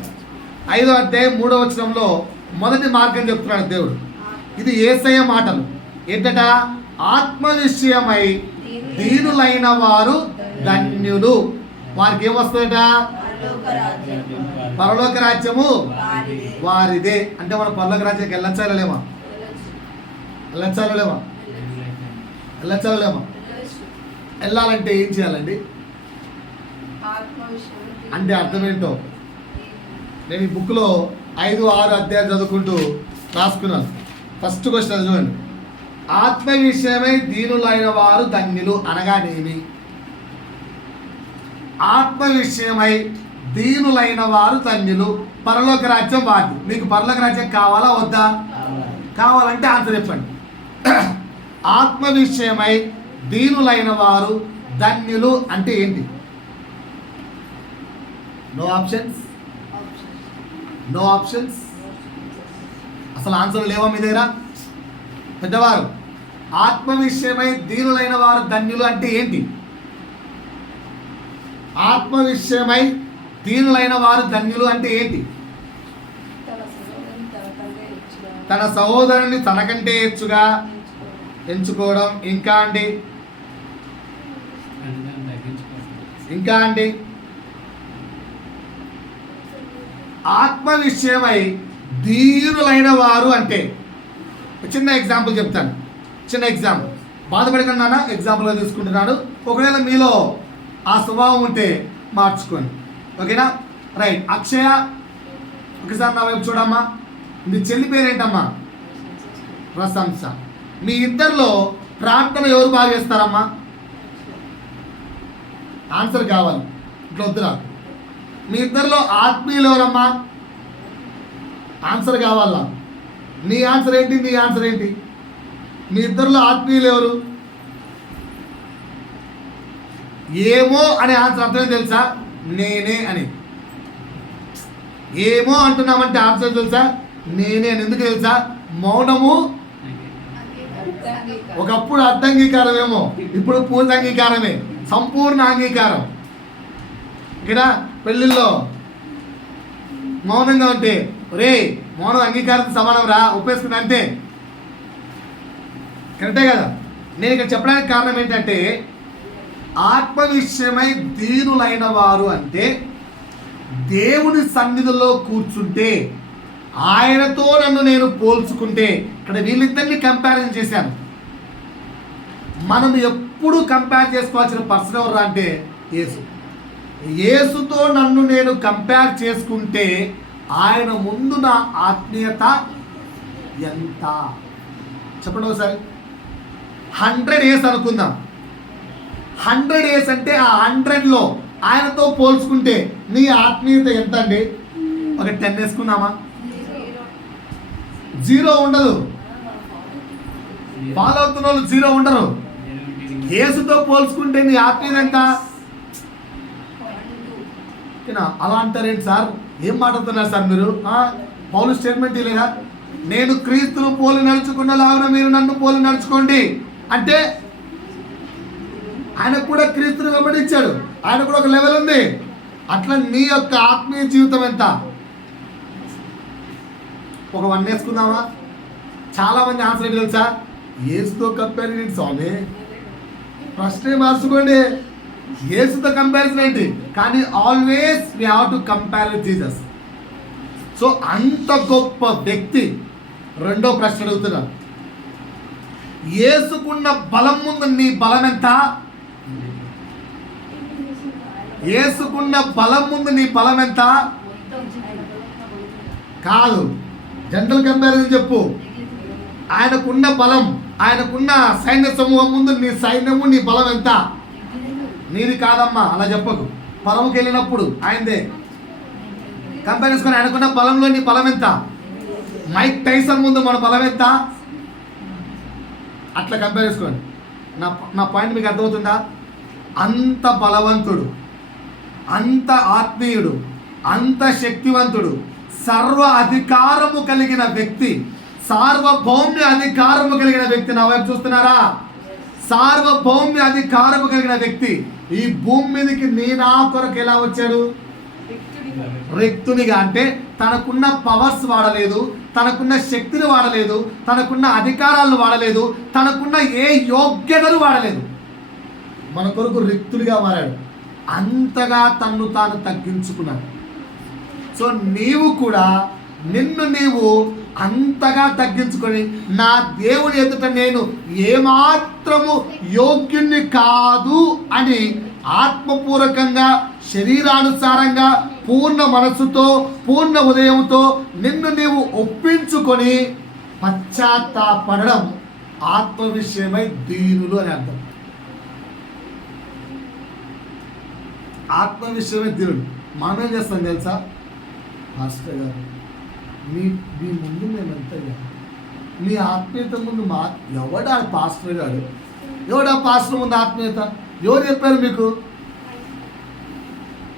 5వ అధ్యాయం 3వ వచనంలో మొదటి మార్గం చెప్తున్నాడు దేవుడు. ఇది యేసయ్య మాటలు. ఏంటట? ఆత్మ విషయమై దీనులైన వారు ధన్యులు, వారికి ఏమొస్తుందట? పరలోక రాజ్యము వారిదే. అంటే మనం పరలోక రాజ్యానికి వెళ్ళొచ్చాలేమా? వెళ్ళాలంటే ఏం చేయాలండి? అంటే అర్థం ఏంటో నేను ఈ బుక్లో 5, 6 అధ్యాయాలు చదువుకుంటూ రాసుకున్నాను. ఫస్ట్ క్వశ్చన్ చూడండి. ఆత్మ విషయమై దీనులైన వారు ధన్యులు అనగానేమి? ఆత్మ విషయమై దీనులైన వారు ధన్యులు, పరలోక రాజ్యం వారిది. మీకు పరలోక రాజ్యం కావాలా వద్దా? కావాలంటే ఆన్సర్ చెప్పండి. ఆత్మ విషయమై దీనులైన వారు ధన్యులు అంటే ఏంటి? No options. అసలు ఆన్సర్ లేవా మీ దగ్గర? పెద్దవారు, ఆత్మ విషయమై దీనులైన వారు ధన్యులు అంటే ఏంటి? ఆత్మ విషయమై దీనులైన వారు ధన్యులు అంటే ఏంటి? తన సహోదరుని తనకంటే హెచ్చుగా ఎంచుకోవడం. ఇంకా అండి ఆత్మ విషయమై దీనులైన వారు అంటే చిన్న ఎగ్జాంపుల్ చెప్తాను. బాధపడకుండా ఎగ్జాంపుల్గా తీసుకుంటున్నాను. ఒకవేళ మీలో ఆ స్వభావం ఉంటే మార్చుకోండి. ఓకేనా? రైట్. అక్షయ, ఒకసారి నా వైపు చూడమ్మా. మీ చెల్లి పేరేంటమ్మా? ప్రశంస. మీ ఇద్దరిలో ప్రార్థన ఎవరు బాగా చేస్తారమ్మా? ఆన్సర్ కావాలి, ఇట్లా వద్దురా. మీ ఇద్దరిలో ఆత్మీయులు ఎవరమ్మా? ఆన్సర్ కావాలా? నీ ఆన్సర్ ఏంటి? మీ ఇద్దరిలో ఆత్మీయులు ఎవరు? ఏమో అనే ఆన్సర్ అర్థమే తెలుసా? నేనే అని. ఏమో అంటున్నామంటే ఆన్సర్ తెలుసా? నేనే అని. ఎందుకు తెలుసా? మౌనము ఒకప్పుడు అర్ధంగీకారమేమో, ఇప్పుడు పూర్తి అంగీకారమే, సంపూర్ణ అంగీకారం. ఇక్కడ పెళ్ళిళ్ళలో మౌనంగా ఉంటే రే మౌనం అంగీకారం సమానం రా, ఒప్పేసుకున్నా అంతే. కరెక్టే కదా? నేను ఇక్కడ చెప్పడానికి కారణం ఏంటంటే ఆత్మ విషయమై దీనులైన వారు అంటే దేవుని సన్నిధిలో కూర్చుంటే, ఆయనతో నన్ను నేను పోల్చుకుంటే, ఇక్కడ వీళ్ళిద్దరిని కంపారిజన్ చేశాను. మనం ఎప్పుడు కంపేర్ చేసుకోవాల్సిన పర్సన్ ఎవరు అంటే యేసు. యేసుతో నన్ను నేను కంపేర్ చేసుకుంటే ఆయన ముందు నా ఆత్మీయత ఎంత? చెప్పండి ఒకసారి. 100 years అనుకుందాం. 100 years అంటే ఆ 100లో ఆయనతో పోల్చుకుంటే నీ ఆత్మీయత ఎంత అండి? ఒక 10 వేసుకుందామా? 0 ఉండదు. ఫాలో అవుతున్న వాళ్ళు 0 ఉండరు. యేసుతో పోల్చుకుంటే నీ ఆత్మీయత ఎంత? అలా అంటారేంటి సార్? ఏం మాట్లాడుతున్నారు సార్ మీరు? పౌలు స్టేట్మెంట్ లేదా? నేను క్రీస్తును పోలి నడుచుకున్నలాగా మీరు నన్ను పోలి నడుచుకోండి అంటే ఆయన కూడా క్రీస్తుని వెంబడించాడు. ఆయన కూడా ఒక లెవెల్ ఉంది. అట్లా నీ యొక్క ఆత్మీయ జీవితం ఎంత? ఒక 1 వేసుకుందామా? చాలా మంది ఆన్సర్ ఏంటి తెలుసా? యేసుతో కంపేర్ ఏంటి స్వామి? ప్రశ్నే మార్చుకోండి. యేసుతో కంపారిజన్ ఏంటి? కానీ always we have to compare with Jesus. So అంత గొప్ప వ్యక్తి. రెండో ప్రశ్న అడుగుతున్నా, యేసుకున్న బలం ముందు నీ బలం ఎంత? యేసుకున్న బలం ముందు నీ బలం ఎంత? కాదు, జనరల్ కంపారిజన్ చెప్పు. ఆయనకున్న బలం, ఆయనకున్న సైన్య సమూహం ముందు నీ సైన్యము, నీ బలం ఎంత? నీది కాదమ్మా, అలా చెప్పకు. పొలంకి వెళ్ళినప్పుడు ఆయనదే కంపేర్ చేసుకొని ఆయనకున్న బలంలో నీ బలం ఎంత? మైక్ టైసన్ ముందు మన బలం ఎంత? అట్లా కంపేర్ చేసుకోండి. నా పాయింట్ మీకు అర్థమవుతుందా? అంత బలవంతుడు, అంత ఆత్మీయుడు, అంత శక్తివంతుడు, సర్వ అధికారము కలిగిన వ్యక్తి, సార్వభౌమ్య అధికారము కలిగిన వ్యక్తి. నా వైపు చూస్తున్నారా? సార్వభౌమ్య అధికారము కలిగిన వ్యక్తి ఈ భూమి మీదకి నా కొరకు ఎలా వచ్చాడు? రిక్తునిగా. అంటే తనకున్న పవర్స్ వాడలేదు, తనకున్న శక్తిని వాడలేదు, తనకున్న అధికారాలను వాడలేదు, తనకున్న ఏ యోగ్యతను వాడలేదు. మన కొరకు రిక్తునిగా మారాడు. అంతగా తన్ను తాను తగ్గించుకున్నాడు. సో నీవు కూడా నిన్ను నీవు అంతగా తగ్గించుకొని నా దేవుని ఎదుట నేను ఏమాత్రము యోగ్యుని కాదు అని ఆత్మపూర్వకంగా, శరీరానుసారంగా, పూర్ణ మనస్సుతో, పూర్ణ ఉదయంతో నిన్ను నీవు ఒప్పించుకొని పశ్చాత్తాపడడం ఆత్మ విషయమై దీనులు అని అర్థం. ఆత్మ విషయమై దీనులు. మనం ఏం చేస్తాం తెలుసా? మాస్టర్ గారు మీ ముందు మేము ఎంత, మీ ఆత్మీయత ముందు ఎవడా పాస్టర్ గారు? ఎవడా పాస్టర్ ముందు ఆత్మీయత? ఎవరు చెప్పారు మీకు?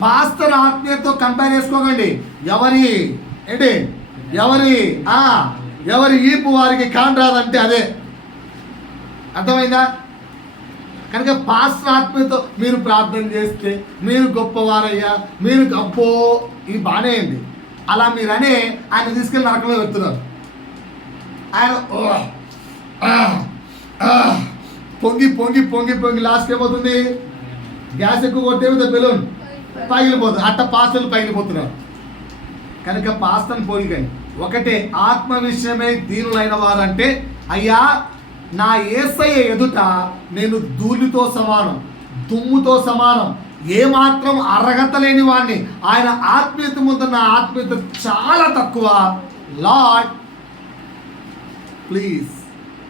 పాస్టర్ ఆత్మీయతతో కంపేర్ చేసుకోకండి. ఎవరి ఈపు వారికి కాన్ రాదంటే అదే. అర్థమైందా? కనుక పాస్టర్ ఆత్మీయతో మీరు ప్రార్థన చేస్తే మీరు గొప్పవారయ్యా, మీరు అబ్బో ఇవి బాగానే అండి అలా మీరనే ఆయన తీసుకెళ్ళి నరకంలో పెడుతున్నారు. ఆయన పొంగి పొంగి పొంగి పొంగి లాస్ట్కి ఏమవుతుంది? గ్యాస్ ఎక్కువ కొట్టే బెలూన్ పగిలిపోతుంది. అట్ట పాస్టర్లు పగిలిపోతున్నారు. కనుక పాస్టర్ని పోలికండి. ఒకటే, ఆత్మ విషయమై దీనులైన వారంటే అయ్యా నా యేసయ్య ఎదుట నేను ధూళితో సమానం, దుమ్ముతో సమానం, ఏమాత్రం అర్హత లేని వాడిని. ఆయన ఆత్మీయత ముందు నా ఆత్మీయత చాలా తక్కువ. లార్డ్ ప్లీజ్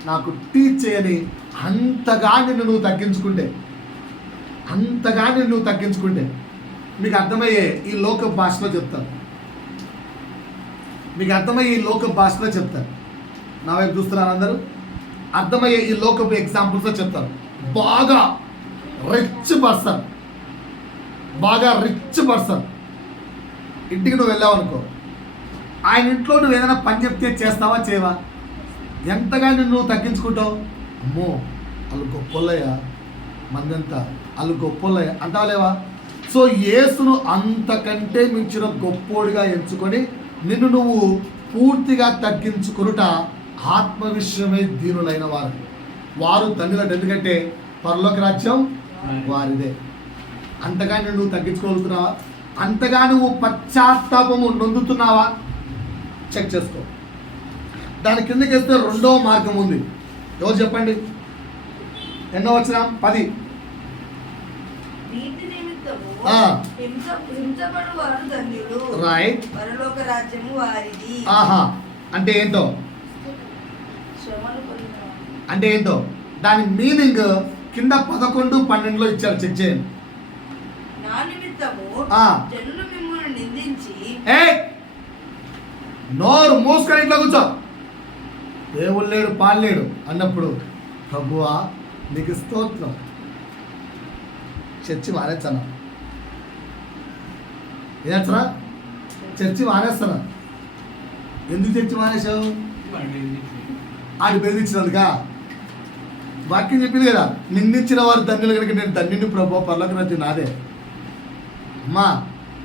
నాకు టీచ్ చేయని అంతగా నువ్వు తగ్గించుకుంటే మీకు అర్థమయ్యే ఈ లోక భాషలో చెప్తాను. నా వైపు చూస్తున్నారు అందరూ? అర్థమయ్యే ఈ లోకపు ఎగ్జాంపుల్స్లో చెప్తాను. బాగా రిచ్ పర్సన్ ఇంటికి నువ్వు వెళ్ళావు అనుకో, ఆయన ఇంట్లో నువ్వు ఏదైనా పని చెప్తే చేస్తావా చేయవా? ఎంతగా నువ్వు తగ్గించుకుంటావు? అమ్మో వాళ్ళు గొప్పలయ్యా, మందంతా వాళ్ళు గొప్పలయ్యా అంటావా లేవా? సో యేసును అంతకంటే మించిన గొప్పోడిగా ఎంచుకొని నిన్ను నువ్వు పూర్తిగా తగ్గించుకొనుట ఆత్మ విషయమై దీనులైన వారు తండ్రులు. ఎందుకంటే పరలోక రాజ్యం వారిదే. అంతగా నువ్వు తగ్గించుకోగలుగుతున్నావా? అంతగా నువ్వు పశ్చాత్తాపము నొందుతున్నావా? చెక్ చేసుకో. దాని కిందకి వేస్తే రెండో మార్గం ఉంది. ఎవరు చెప్పండి? ఎన్నో వచనం? 10. నీతి నిమిత్తము ఆ. హింసపడు వారు ధన్యులు. రైట్. పరలోక రాజ్యము వారిది. ఆహా అంటే ఏంటో శ్రమను పొందిన అంటే ఏంటో దాని మీనింగ్ కింద 11, 12లో ఇచ్చారు. చెక్ చేయండి. నా నిమిత్తము ఆ. జనులు మిమ్మల్ని నిందించి ఏ నోరు మూసుకొని ఇంట్లో కూర్చో, దేవుడు లేడు పాడలేడు అన్నప్పుడు ప్రభువా నీకు స్తోత్రం, చర్చి మానేస్తాను. ఏమంటారా? చర్చి మానేస్తాను. ఎందుకు చర్చి మానేశావు? ఆడు బెదిరించినందుక. వాక్యం చెప్పింది కదా, నిందించిన వారు ధన్యులు కనుక నేను ధన్యుని ప్రభు పర్లోక రాజ్యం నాదే. అమ్మా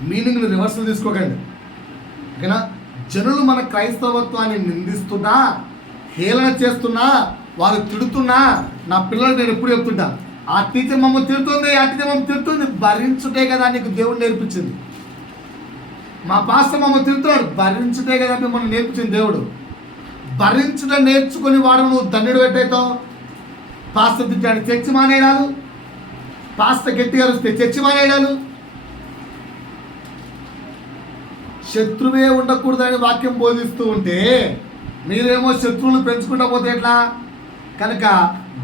మీనింగ్లు రివర్సల్ తీసుకోకండి, ఓకేనా? జనులు మన క్రైస్తవత్వాన్ని నిందిస్తున్నా, హేళన చేస్తున్నా, వారు తిడుతున్నా, నా పిల్లలు నేను ఎప్పుడు చెప్తుంటా, ఆ టీచర్ మమ్మల్ని తిడుతుంది, ఆ టీచర్ మమ్మల్ని తిడుతుంది, భరించుటే కదా నీకు దేవుడు నేర్పించింది. మా పాస్టర్ మమ్మల్ని తిడుతున్నాడు, భరించుటే కదా మిమ్మల్ని నేర్పించింది దేవుడు. భరించుట నేర్చుకుని వాడు నువ్వు ధన్యుడు పెట్టేతావు. పాస్టర్ తిట్టాడు, చర్చి మానేయడాలు. పాస్టర్ గట్టిగా వస్తే చర్చి మానేయడాలు. శత్రువే ఉండకూడదని వాక్యం బోధిస్తూ ఉంటే మీరేమో శత్రువులు పెంచుకుంటా పోతే ఎట్లా? కనుక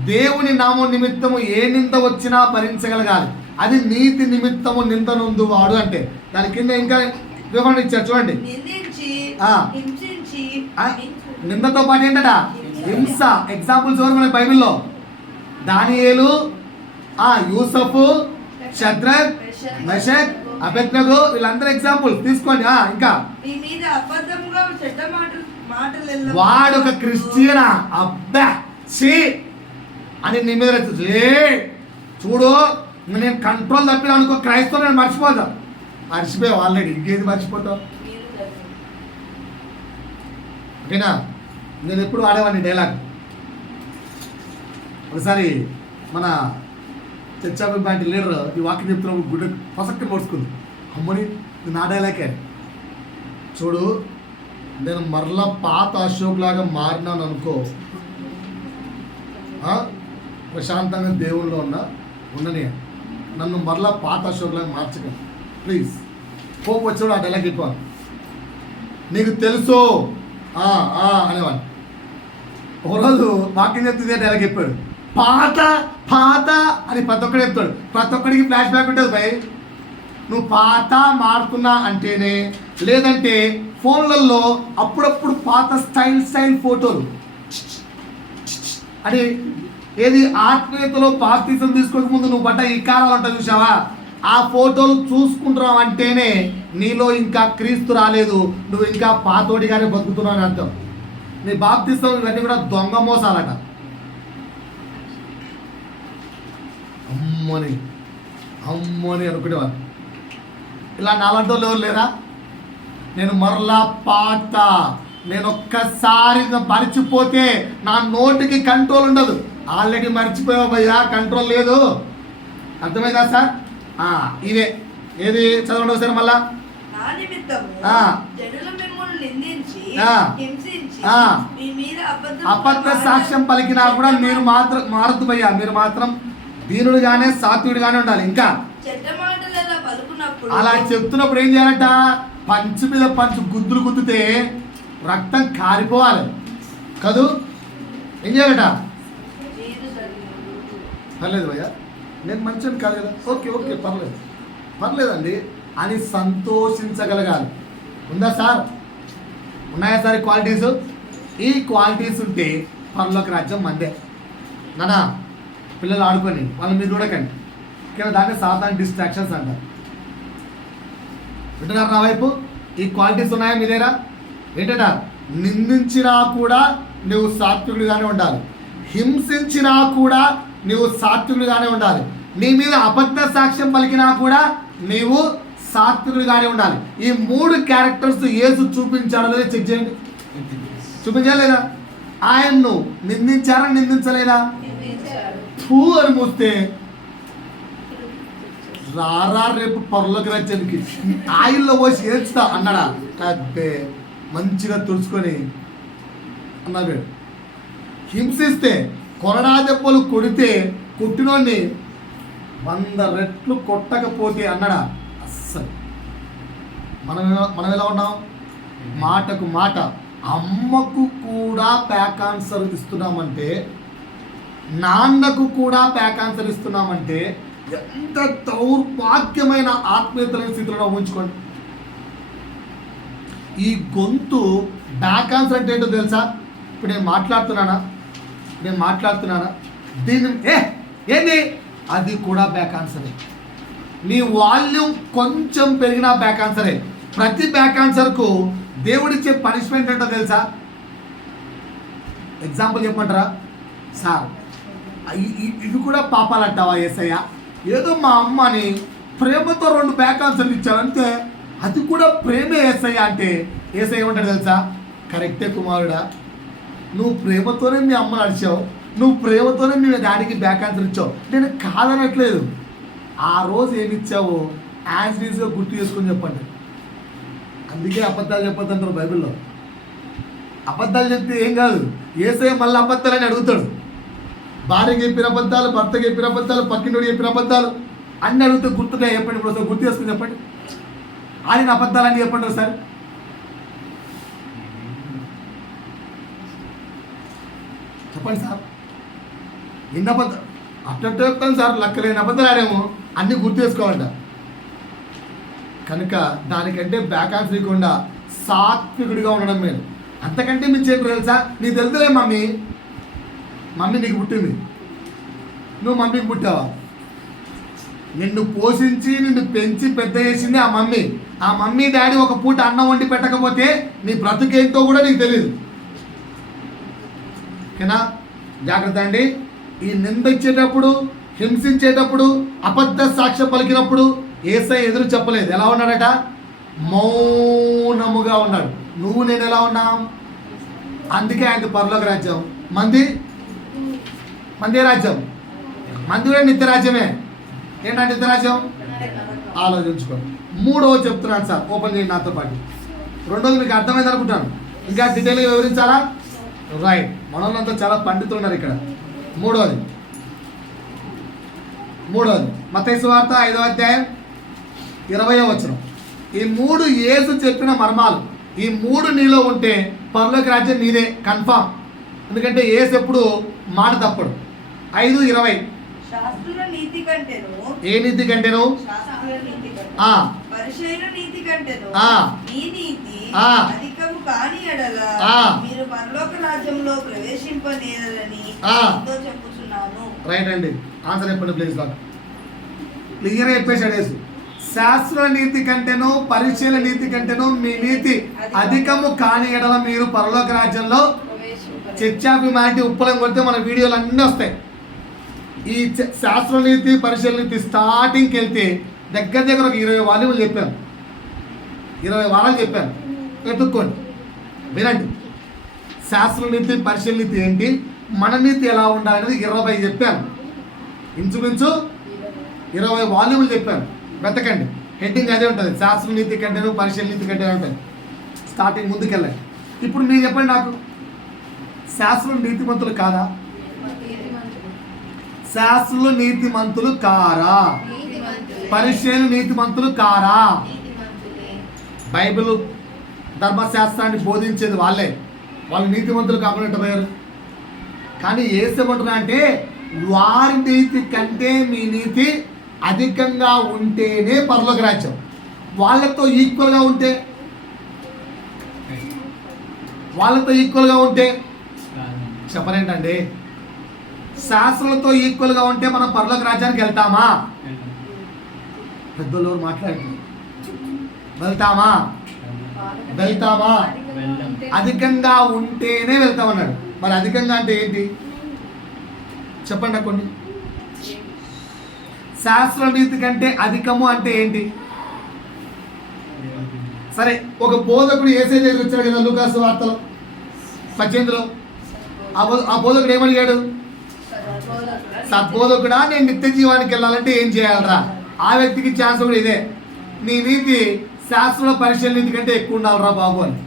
దేవుని నామం నిమిత్తము ఏ నింద వచ్చినా భరించగలగాలి. అది నీతి నిమిత్తము నింద నొందువాడు అంటే. దాని కింద ఇంకా వివరణ ఇచ్చారు చూడండి. నిందించి ఆ. హింసించి నిందతో పాటు ఏంటట? హింస. ఎగ్జాంపుల్స్ ఎవరు మన బైబిల్లో? దానియేలు, యూసఫ్, షద్రక్, మెషక్, అబేద్నెగో, వీళ్ళందరూ ఎగ్జాంపుల్ తీసుకోండి. ఇంకా మీ మీద అబద్ధంగా చెడ్డ మాటలు వాడు ఒక క్రిస్టియనా అబ్బా ఛీ అని నీ మీద చూడు, నేను కంట్రోల్ తప్పిన అనుకో, క్రైస్తవం నేను మర్చిపోతా. మర్చిపోయావు ఆల్రెడీ, ఇంకేది మర్చిపోతావు? ఓకేనా? నేను ఎప్పుడు వాడేవాడిని డైలాగ్. ఒకసారి మన చర్చాపి పార్టీ లీడర్ ఈ వాక్యం చెప్తున్నప్పుడు గుడ్డ పసక్కని పొడుచుకుంది. అమ్మని నా డైలాగే. చూడు, నేను మరలా పాత అశోక్ లాగా మారినాను అనుకో, ప్రశాంతంగా దేవుళ్ళలో ఉండని, నన్ను మరలా పాత అశోక్ లాగా మార్చకండి ప్లీజ్. కోపం వచ్చాడు ఆ డైలాగ్ చెప్పాను. నీకు తెలుసు అనేవాడు. ఒకరోజు వాక్యం చెప్తుంది డైలాగ్ చెప్పాడు, పాత పాత అని ప్రతి ఒక్కడు చెప్తాడు. ప్రతి ఒక్కడికి ఫ్లాష్ బ్యాక్ ఉంటుంది భయ్. నువ్వు పాత మారుతున్నా అంటేనే, లేదంటే ఫోన్లలో అప్పుడప్పుడు పాత స్టైల్ ఫోటోలు అని, ఏది ఆత్మీయతలో బాప్తిసం తీసుకోక ముందు నువ్వు పడ్డ ఈ కారాలు ఉంటాయి చూసావా, ఆ ఫోటోలు చూసుకుంటున్నావు అంటేనే నీలో ఇంకా క్రీస్తు రాలేదు, నువ్వు ఇంకా పాతోడిగానే బతుకుతున్నావు అని అర్థం. నీ బాప్తిసం ఇవన్నీ కూడా దొంగ మోసాలట. అమ్మని అనుకునేవారు. ఇలా నాలంటి వాళ్ళు ఎవరు లేరా? నేను మరలా పాత, నేను ఒక్కసారి మర్చిపోతే నా నోటికి కంట్రోల్ ఉండదు. ఆల్రెడీ మర్చిపోయావు భయ్యా, కంట్రోల్ లేదు. అర్థమైందా సార్? ఇదే ఏది చదవండి ఒకసారి మళ్ళా. అబద్ధ సాక్ష్యం పలికినా కూడా మీరు మాత్రం మారద్దు భయ్యా, మీరు మాత్రం దీనుడుగానే సాత్విడుగానే ఉండాలి. ఇంకా అలా చెప్తున్నప్పుడు ఏం చేయాలంట? పంచు మీద పంచు గుద్దులు గుద్దితే రక్తం కారిపోవాలి కదూ. ఏం చేయాలట? పర్లేదు భయ్యా, నేను మంచిని కాదు కదా, ఓకే పర్లేదండి అని సంతోషించగలగాలి. ఉందా సార్? ఉన్నాయా సార్ క్వాలిటీస్? ఈ క్వాలిటీస్ ఉంటే పరలోక రాజ్యం మందే. నానా పిల్లలు ఆడుకొని వాళ్ళ మీరు చూడకండి, కేవలం దాన్ని సాధారణ డిస్ట్రాక్షన్స్ అంటారు. వింటున్నారు నా వైపు? ఈ క్వాలిటీస్ ఉన్నాయా మీ దగ్గర? ఏంటంట? నిందించినా కూడా నువ్వు సాత్వికుడిగానే ఉండాలి, హింసించినా కూడా నువ్వు సాత్వికుడిగానే ఉండాలి, నీ మీద అబద్ధ సాక్ష్యం పలికినా కూడా నీవు సాత్వికుడిగానే ఉండాలి. ఈ 3 క్యారెక్టర్స్ యేసు చూపించాడో లేదో చెక్ చేయండి. చూపించాలి లేదా? ఆయన్ను నిందించారా నిందించలేదా? ఫూ అని మూస్తే రారా రేపు పరలోక రాజ్యానికి ఆయిల్లో పోసి ఏడ్చుతా అన్నాడా? అబ్బే మంచిగా తుడుచుకొని అన్నాడు. హింసిస్తే, కొరడా దెబ్బలు కొడితే కొట్టినోడిని 100 రెట్లు కొట్టకపోతే అన్నాడా? అస్సలు. మనం ఎలా ఉన్నాం? మాటకు మాట. అమ్మకు కూడా ప్యాక్ ఆన్సర్ ఇస్తున్నామంటే, నాన్నకు కూడా ప్యాక్ ఆన్సర్ ఇస్తున్నామంటే ఎంత దౌర్భాగ్యమైన ఆత్మీయతమైన స్థితిలో ఉంచుకోండి. ఈ గొంతు బ్యాక్ ఆన్సర్ అంటే ఏంటో తెలుసా? ఇప్పుడు నేను మాట్లాడుతున్నానా దీని ఏంది అది కూడా బ్యాక్ ఆన్సరే. నీ వాల్యూమ్ కొంచెం పెరిగినా బ్యాక్ ఆన్సరే. ప్రతి బ్యాక్ ఆన్సర్కు దేవుడిచ్చే పనిష్మెంట్ ఏంటో తెలుసా? ఎగ్జాంపుల్ చెప్పమంటారా? సార్ ఇవి కూడా పాపాలు అంటావా యేసయ్య? ఏదో మా అమ్మని ప్రేమతో 2 బ్యాక్ ఆన్సర్లు ఇచ్చావు అంతే, అది కూడా ప్రేమే యేసయ్య అంటే యేసయ్య ఏమంటాడు తెలుసా? కరెక్టే కుమారుడా, నువ్వు ప్రేమతోనే మీ అమ్మని అడిచావు, నువ్వు ప్రేమతోనే మీ డాడీకి బ్యాక్ ఆన్సర్ ఇచ్చావు, నేను కాదనట్లేదు. ఆ రోజు ఏమి ఇచ్చావో యాజ్ ఈజ్గా గుర్తు చేసుకొని చెప్పండి. అందుకే అబద్ధాలు చెప్పొద్దు అంటారు బైబిల్లో. అబద్ధాలు చెప్తే ఏం కాదు, యేసయ్య మళ్ళీ అబద్ధాలని అడుగుతాడు. భార్యకి చెప్పిన అబద్ధాలు, భర్తకి చెప్పిన అబద్ధాలు, పక్కింటి చెప్పిన అబద్ధాలు అన్నీ అడిగితే గుర్తుగా చెప్పండి. ఇప్పుడు ఒకసారి గుర్తు చేసుకుని చెప్పండి. ఆడిన అబద్ధాలన్నీ చెప్పండి ఒకసారి. చెప్పండి సార్. ఎన్ని అబద్ధాలు అట్టట్టు చెప్తాను సార్, లెక్కలేని అబద్ధాలు ఆడాము, అన్నీ గుర్తు చేసుకోవాలంట. కనుక దానికంటే బ్యాక్ ఆన్సర్ ఇవ్వకుండా సాత్వికుడిగా ఉండడం మేలు. అంతకంటే మీరు చెప్పు తెలుసా? నీకు తెలుసులే మమ్మీ నీకు పుట్టింది, నువ్వు మమ్మీకి పుట్టావా? నిన్ను పోషించి నిన్ను పెంచి పెద్ద చేసింది ఆ మమ్మీ. ఆ మమ్మీ డాడీ ఒక పూట అన్నం వండి పెట్టకపోతే నీ బ్రతుకేంటో కూడా నీకు తెలియదు. ఓకేనా? జాగ్రత్త అండి. ఈ నింద ఇచ్చేటప్పుడు, హింసించేటప్పుడు, అబద్ధ సాక్ష్యం పలికినప్పుడు యేసయ్య ఎదురు చెప్పలేదు. ఎలా ఉన్నాడట? మౌనముగా ఉన్నాడు. నువ్వు నేను ఎలా ఉన్నాం? అందుకే ఆయన పరలోక రాజ్యం, మంది రాజ్యం, మంది కూడా నిత్య రాజ్యమే. ఏంటంటే నిత్య రాజ్యం ఆలోచించుకోండి. 3వది చెప్తున్నాను సార్, ఓపెన్ చేయండి నాతో పాటు. 2వది మీకు అర్థమైంది అనుకుంటాను, ఇంకా డీటెయిల్గా వివరించాలా? రైట్, మనోళ్ళంతా చాలా పండితులు ఉన్నారు ఇక్కడ. 3వది మత్తయి సువార్త 5వ అధ్యాయం 20వ వచనం. ఈ 3 యేసు చెప్పిన మర్మాలు. ఈ 3 నీలో ఉంటే పరలోక రాజ్యం నీదే కన్ఫామ్. ఎందుకంటే యేసు ఎప్పుడు మాట తప్పడు. 5:20 శాస్త్రుల నీతి కంటేను, ఏ నీతి కంటేను? పరిసయ్యుల నీతి కంటేను నీ నీతి అధికము కాని ఎడల మీరు పరలోక రాజ్యంలో ప్రవేశింపనేరని చెప్పుచున్నాను. రైట్ అండి, ఆన్సర్ చెప్పండి ప్లీజ్. క్లియర్గా చెప్పేశాడు యేసు. శాస్త్రుల నీతి కంటేను, పరిచయల నీతి కంటేను మీ నీతి అధికము కాని ఎడల మీరు పరలోక రాజ్యంలో. చర్చ్ ఆఫ్ హ్యుమానిటీ ఉప్పలం కొడితే మన వీడియోలు అన్నీ వస్తాయి. ఈ శాస్త్ర నీతి, పరిశీలన నీతి స్టార్టింగ్కి వెళ్తే దగ్గర ఒక 20 వాల్యూములు చెప్పాను, 20 వారాలు చెప్పాను. ఎత్తుక్కోండి, వినండి. శాస్త్ర నీతి, పరిశీలన నీతి ఏంటి, మన నీతి ఎలా ఉండాలనేది 20 చెప్పాను. ఇంచుమించు 20 వాల్యూములు చెప్పాను. వెతకండి, హెడ్డింగ్ అదే ఉంటుంది. శాస్త్ర నీతి కంటేను, పరిశీలన నీతి కంటే ఉంటుంది. స్టార్టింగ్ ముందుకెళ్ళండి. ఇప్పుడు మీరు చెప్పండి నాకు, శాస్త్రులు నీతిమంతులు కాదా? శాస్త్రులు నీతిమంతులు కారా? పరిచయులు నీతిమంతులు కారా? బైబిల్ ధర్మశాస్త్రాన్ని బోధించేది వాళ్ళే, వాళ్ళు నీతిమంతులు కాకుండా పోయారు. కానీ ఏసేమంటున్నా అంటే వారి నీతి కంటే మీ నీతి అధికంగా ఉంటేనే పరలోక రాజ్యం. వాళ్ళతో ఈక్వల్గా ఉంటే చెప్పరేంటండి? శాస్త్రాలతో ఈక్వల్గా ఉంటే మనం పరలోక రాజ్యానికి వెళ్తామా? పెద్దోళ్ళు మాట్లాడుతున్నారు, వెళ్తామా? అధికంగా ఉంటేనే వెళ్తామన్నాడు. మరి అధికంగా అంటే ఏంటి చెప్పండి కొన్ని. శాస్త్ర నీతి కంటే అధికము అంటే ఏంటి? సరే, ఒక బోధకుడు యేసయ్య దగ్గరికి వచ్చాడు కదా లూకాసు వార్తలో 18లో. ఆ బోధకుడు ఏమడిగాడు? సద్బోధకుడా, నేను నిత్య జీవానికి వెళ్ళాలంటే ఏం చేయాలరా? ఆ వ్యక్తికి ఛాన్స్ కూడా ఇదే, నీ నీతి శాస్త్ర పరిశీలన నీతి కంటే ఎక్కువ ఉండాలరా బాబు అని.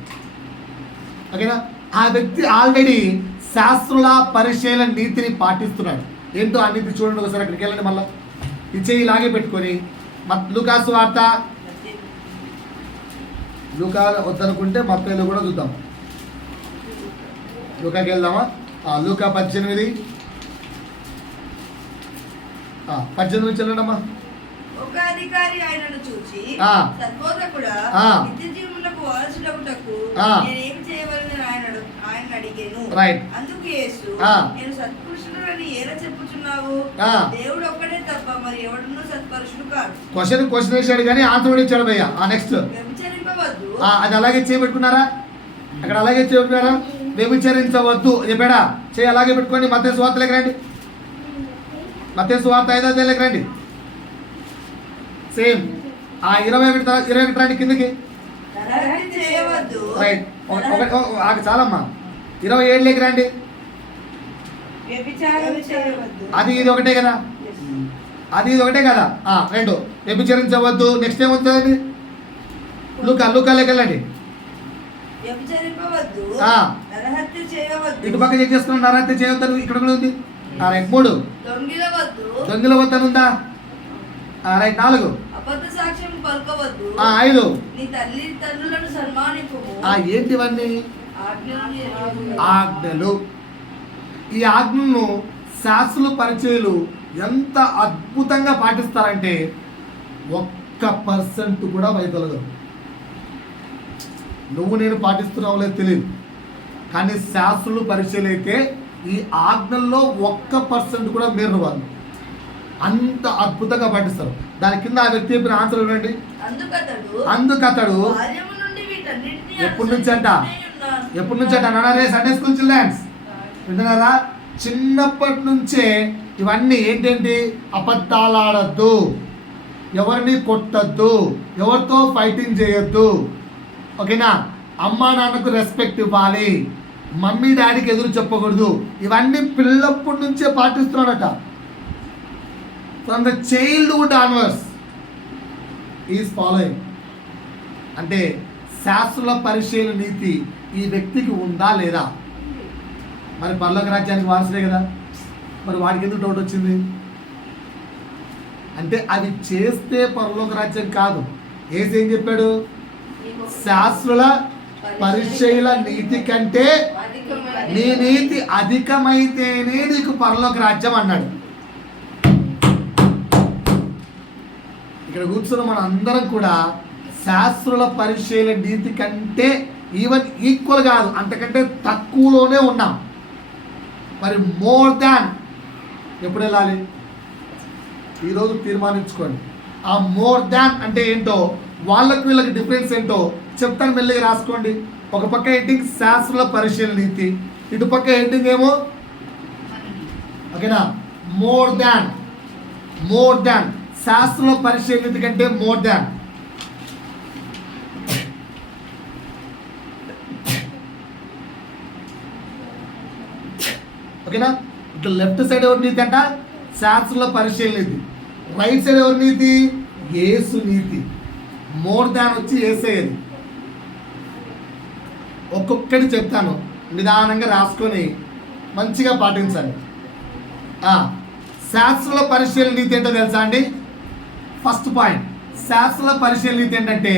ఓకేనా? ఆ వ్యక్తి ఆల్రెడీ శాస్త్రుల పరిశీలన నీతిని పాటిస్తున్నాడు. ఏంటో ఆ నీతి చూడండి ఒకసారి, అక్కడికి వెళ్ళండి. మళ్ళీ ఈ చెయ్యి ఇలాగే పెట్టుకొని లూకాసు వార్త, లూకా వద్దనుకుంటే మత్తయిలో కూడా చూద్దాం. లూకాకి వెళ్దామా? లూకా 18 నుంచి వెళ్ళడమ్మా. ఒక అధికారి ఆయనను చూచి, సద్బోధకుడా, నిత్య జీవమునకు వారసుడగుటకు నేనేమి చేయవలెనని ఆయన అడిగెను. అందుకు యేసు, నేను సత్పురుషుడని ఎలా చెప్పుచున్నావు? దేవుడు ఒక్కడే తప్ప మరి ఎవడునూ సత్పురుషుడు కాదు. క్వశ్చన్ వేసాడు కానీ ఆన్సర్ కూడా ఇచ్చాడు భయ్యా. నెక్స్ట్, వ్యభిచరింపవద్దు. అది అలాగే చేయబెట్టుకున్నారా? అక్కడ అలాగే చేయబెట్టుకున్నారా? వ్యభిచరించవద్దు చెప్పాడా? చేయి అలాగే పెట్టుకోండి. మత్తయి సువార్తలోకి రండి. మత్తయి సువార్త 5వ అధ్యాయంలోకి రండి. సేమ్ 21 రండి కిందకి. రైట్, చాలమ్మా. 27లోకి రండి. అది ఇది ఒకటే కదా, అది ఇది ఒకటే కదా. 2 వ్యభిచరించవద్దు. నెక్స్ట్ ఏమవుతుంది? లూకాలోకి వెళ్ళండి. ఇటు పక్క చెక్ చేసుకున్నాం. నరహత్య చేయవద్దు ఇక్కడ కూడా ఉంది. రైట్. 3 దొంగిలవద్దు అని ఉందా? రైట్. 4 అబద్ధ సాక్ష్యం పలుకవద్దు. 5 నీ తల్లిదండ్రులను సన్మానించుము. ఏంటివన్నీ? ఆజ్ఞలు. ఈ ఆజ్ఞలను శాస్త్రులు పరిచయులు ఎంత అద్భుతంగా పాటిస్తారంటే 1% కూడా వైదొలగదు. నువ్వు నేను పాటిస్తున్నావు లేదు తెలియదు, కానీ శాస్త్రులు పరిచయులు అయితే ఈ ఆజ్ఞల్లో 1% కూడా మీరు వాళ్ళు అంత అద్భుతంగా పాటిస్తారు. దాని కింద ఆ వ్యక్తి చెప్పిన ఆన్సర్ ఇవ్వండి. అందుకతడు ఎప్పటి నుంచి అంట నాన్న సండే స్కూల్ చిల్డ్రన్స్ వింటున్నారా? చిన్నప్పటి నుంచే ఇవన్నీ ఏంటంటే అబద్ధాలు ఆడద్దు, ఎవరిని కొట్టద్దు, ఎవరితో ఫైటింగ్ చేయొద్దు, ఓకేనా? అమ్మా నాన్నకు రెస్పెక్ట్ ఇవ్వాలి, మమ్మీ డాడీకి ఎదురు చెప్పకూడదు. ఇవన్నీ పిల్లప్పటి నుంచే పాటిస్తున్నాడట. From the childhood onwards is following. అంటే శాస్త్రుల పరిశీలన నీతి ఈ వ్యక్తికి ఉందా లేదా? మరి పరలోక రాజ్యానికి వారసుడే కదా, మరి వాడికి ఎందుకు డౌట్ వచ్చింది? అంటే అవి చేస్తే పరలోక రాజ్యం కాదు. ఏసి ఏం చెప్పాడు? శాస్త్రుల పరిచయుల నీతి కంటే నీ నీతి అధికమైతేనే నీకు పరలోక రాజ్యం అన్నాడు. ఇక్కడ కూర్చున్న మన అందరం కూడా శాస్త్రుల పరిచయుల నీతి కంటే ఈవెన్ ఈక్వల్ కాదు, అంతకంటే తక్కువలోనే ఉన్నాం. మరి మోర్ దాన్ ఎప్పుడు వెళ్ళాలి? ఈరోజు తీర్మానించుకోండి. ఆ మోర్ దాన్ అంటే ఏంటో, వాళ్ళకి వీళ్ళకి డిఫరెన్స్ ఏంటో చెప్తాను, మెల్లగా రాసుకోండి. ఒక పక్క హెడ్డింగ్ శాస్త్రుల పరిశీలన నీతి, ఇటు పక్క హెడ్డింగ్ ఏమో ఓకేనా మోర్ దాన్ శాస్త్రుల పరిశీలన నీతి కంటే మోర్ దాన్. ఓకేనా? ఇట్లా లెఫ్ట్ సైడ్ ఎవరి నీతి అంట? శాస్త్రుల పరిశీలన నీతి. రైట్ సైడ్ ఎవరి నీతి? యేసు నీతి. మోర్ దాన్ వచ్చి యేసేది. ఒక్కొక్కటి చెప్తాను, నిదానంగా రాసుకొని మంచిగా పాటించండి. శాస్త్రుల పరిశీలన నీతి ఏంటో తెలుసా అండి? ఫస్ట్ పాయింట్, శాస్త్రుల పరిశీలన నీతి ఏంటంటే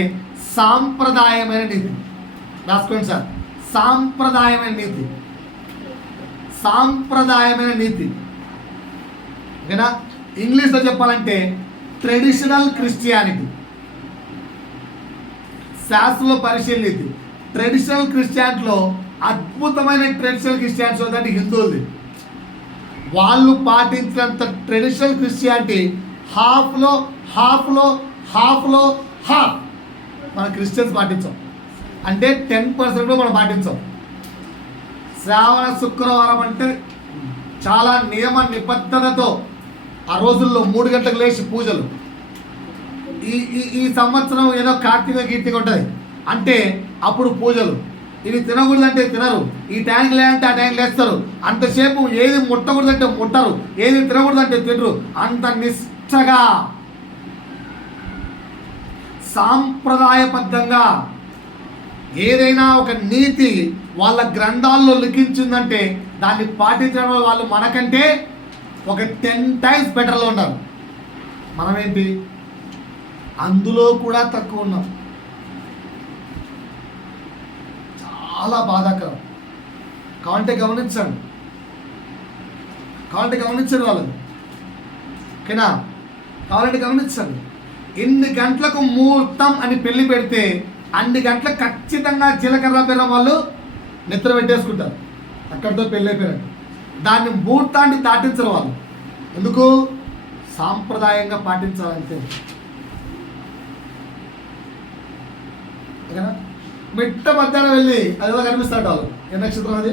సాంప్రదాయమైన నీతి. రాసుకోండి సార్, సాంప్రదాయమైన నీతి. ఓకేనా? ఇంగ్లీష్లో చెప్పాలంటే ట్రెడిషనల్ క్రిస్టియానిటీ. శాస్త్రుల పరిశీలన నీతి ట్రెడిషనల్ క్రిస్టియానిటీలో అద్భుతమైన ట్రెడిషనల్ క్రిస్టియానిటీ అంటే హిందువులది. వాళ్ళు పాటించినంత ట్రెడిషనల్ క్రిస్టియానిటీ హాఫ్ మన క్రిస్టియన్స్ పాటించాం. అంటే 10% కూడా మనం పాటించాం. శ్రావణ శుక్రవారం అంటే చాలా నియమ నిబద్ధతతో ఆ రోజుల్లో 3 గంటలకు లేచి పూజలు. ఈ సంవత్సరం ఏదో కార్తీక ఉంటుంది అంటే అప్పుడు పూజలు. ఇవి తినకూడదంటే తినరు, ఈ ట్యాంక్ లేదంటే ఆ ట్యాంక్ లేస్తారు. అంతసేపు ఏది ముట్టకూడదంటే ముట్టరు, ఏది తినకూడదంటే తినరు. అంత నిష్ఠగా సాంప్రదాయబద్ధంగా ఏదైనా ఒక నీతి వాళ్ళ గ్రంథాల్లో లిఖించిందంటే దాన్ని పాటించడం వాళ్ళు మనకంటే ఒక 10 times బెటర్లో ఉన్నారు. మనమేంటి అందులో కూడా తక్కువ ఉన్నాం. చాలా బాధాకరం. కావాలంటే గమనించండి వాళ్ళు, ఓకేనా? కావాలంటే గమనించండి. ఎన్ని గంటలకు ముహూర్తం అని పెళ్లి పెడితే అన్ని గంటలకు ఖచ్చితంగా జీలకర్ర బెల్లం వాళ్ళు నిద్ర పెట్టేసుకుంటారు. అక్కడితో పెళ్ళి అయిపోయినట్టు. దాన్ని ముహూర్తాన్ని దాటించరు వాళ్ళు. ఎందుకు? సాంప్రదాయంగా పాటించాలంటే. ఓకేనా? మిట్ట మధ్యాహ్నం వెళ్ళి అదిలో కనిపిస్తాడు వాళ్ళు. ఏ నక్షత్రం అది?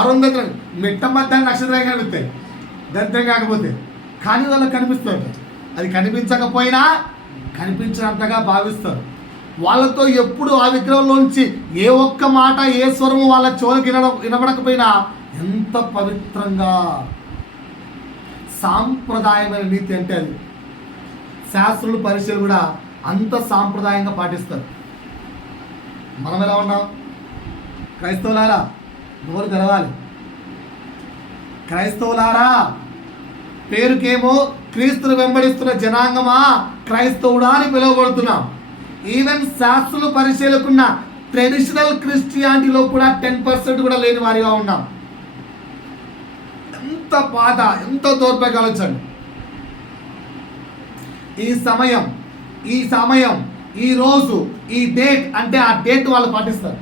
అరుంధతి. మిట్ట మధ్యాహ్నం నక్షత్రం కనిపిస్తాయి దరిద్రం కాకపోతే, కానీ వాళ్ళకి కనిపిస్తుంది. అది కనిపించకపోయినా కనిపించినంతగా భావిస్తారు. వాళ్ళతో ఎప్పుడు ఆ విగ్రహంలోంచి ఏ ఒక్క మాట ఏ స్వరము వాళ్ళ చెవులకు వినబడకపోయినా ఎంత పవిత్రంగా సాంప్రదాయమైన నీతి అంటే అది. శాస్త్రులు పరిచయం కూడా అంత సాంప్రదాయంగా పాటిస్తారు. మనం ఎలా ఉన్నాం? క్రైస్తవులారా నోరు తెరవాలి. క్రైస్తవులారా, పేరుకేమో క్రీస్తును వెంబడిస్తున్న జనాంగమా క్రైస్తవుడా అని పిలువబడుతున్నాం. ఈవెన్ శాస్త్రులు పరిశీలకున్న ట్రెడిషనల్ క్రిస్టియానిటీలో కూడా 10% కూడా లేని వారిగా ఉన్నాం. ఎంత బాధ, ఎంత దౌర్భాగ్యం ఆలోచించండి. ఈ సమయం ఈ రోజు ఈ డేట్ అంటే ఆ డేట్ వాళ్ళు పాటిస్తారు.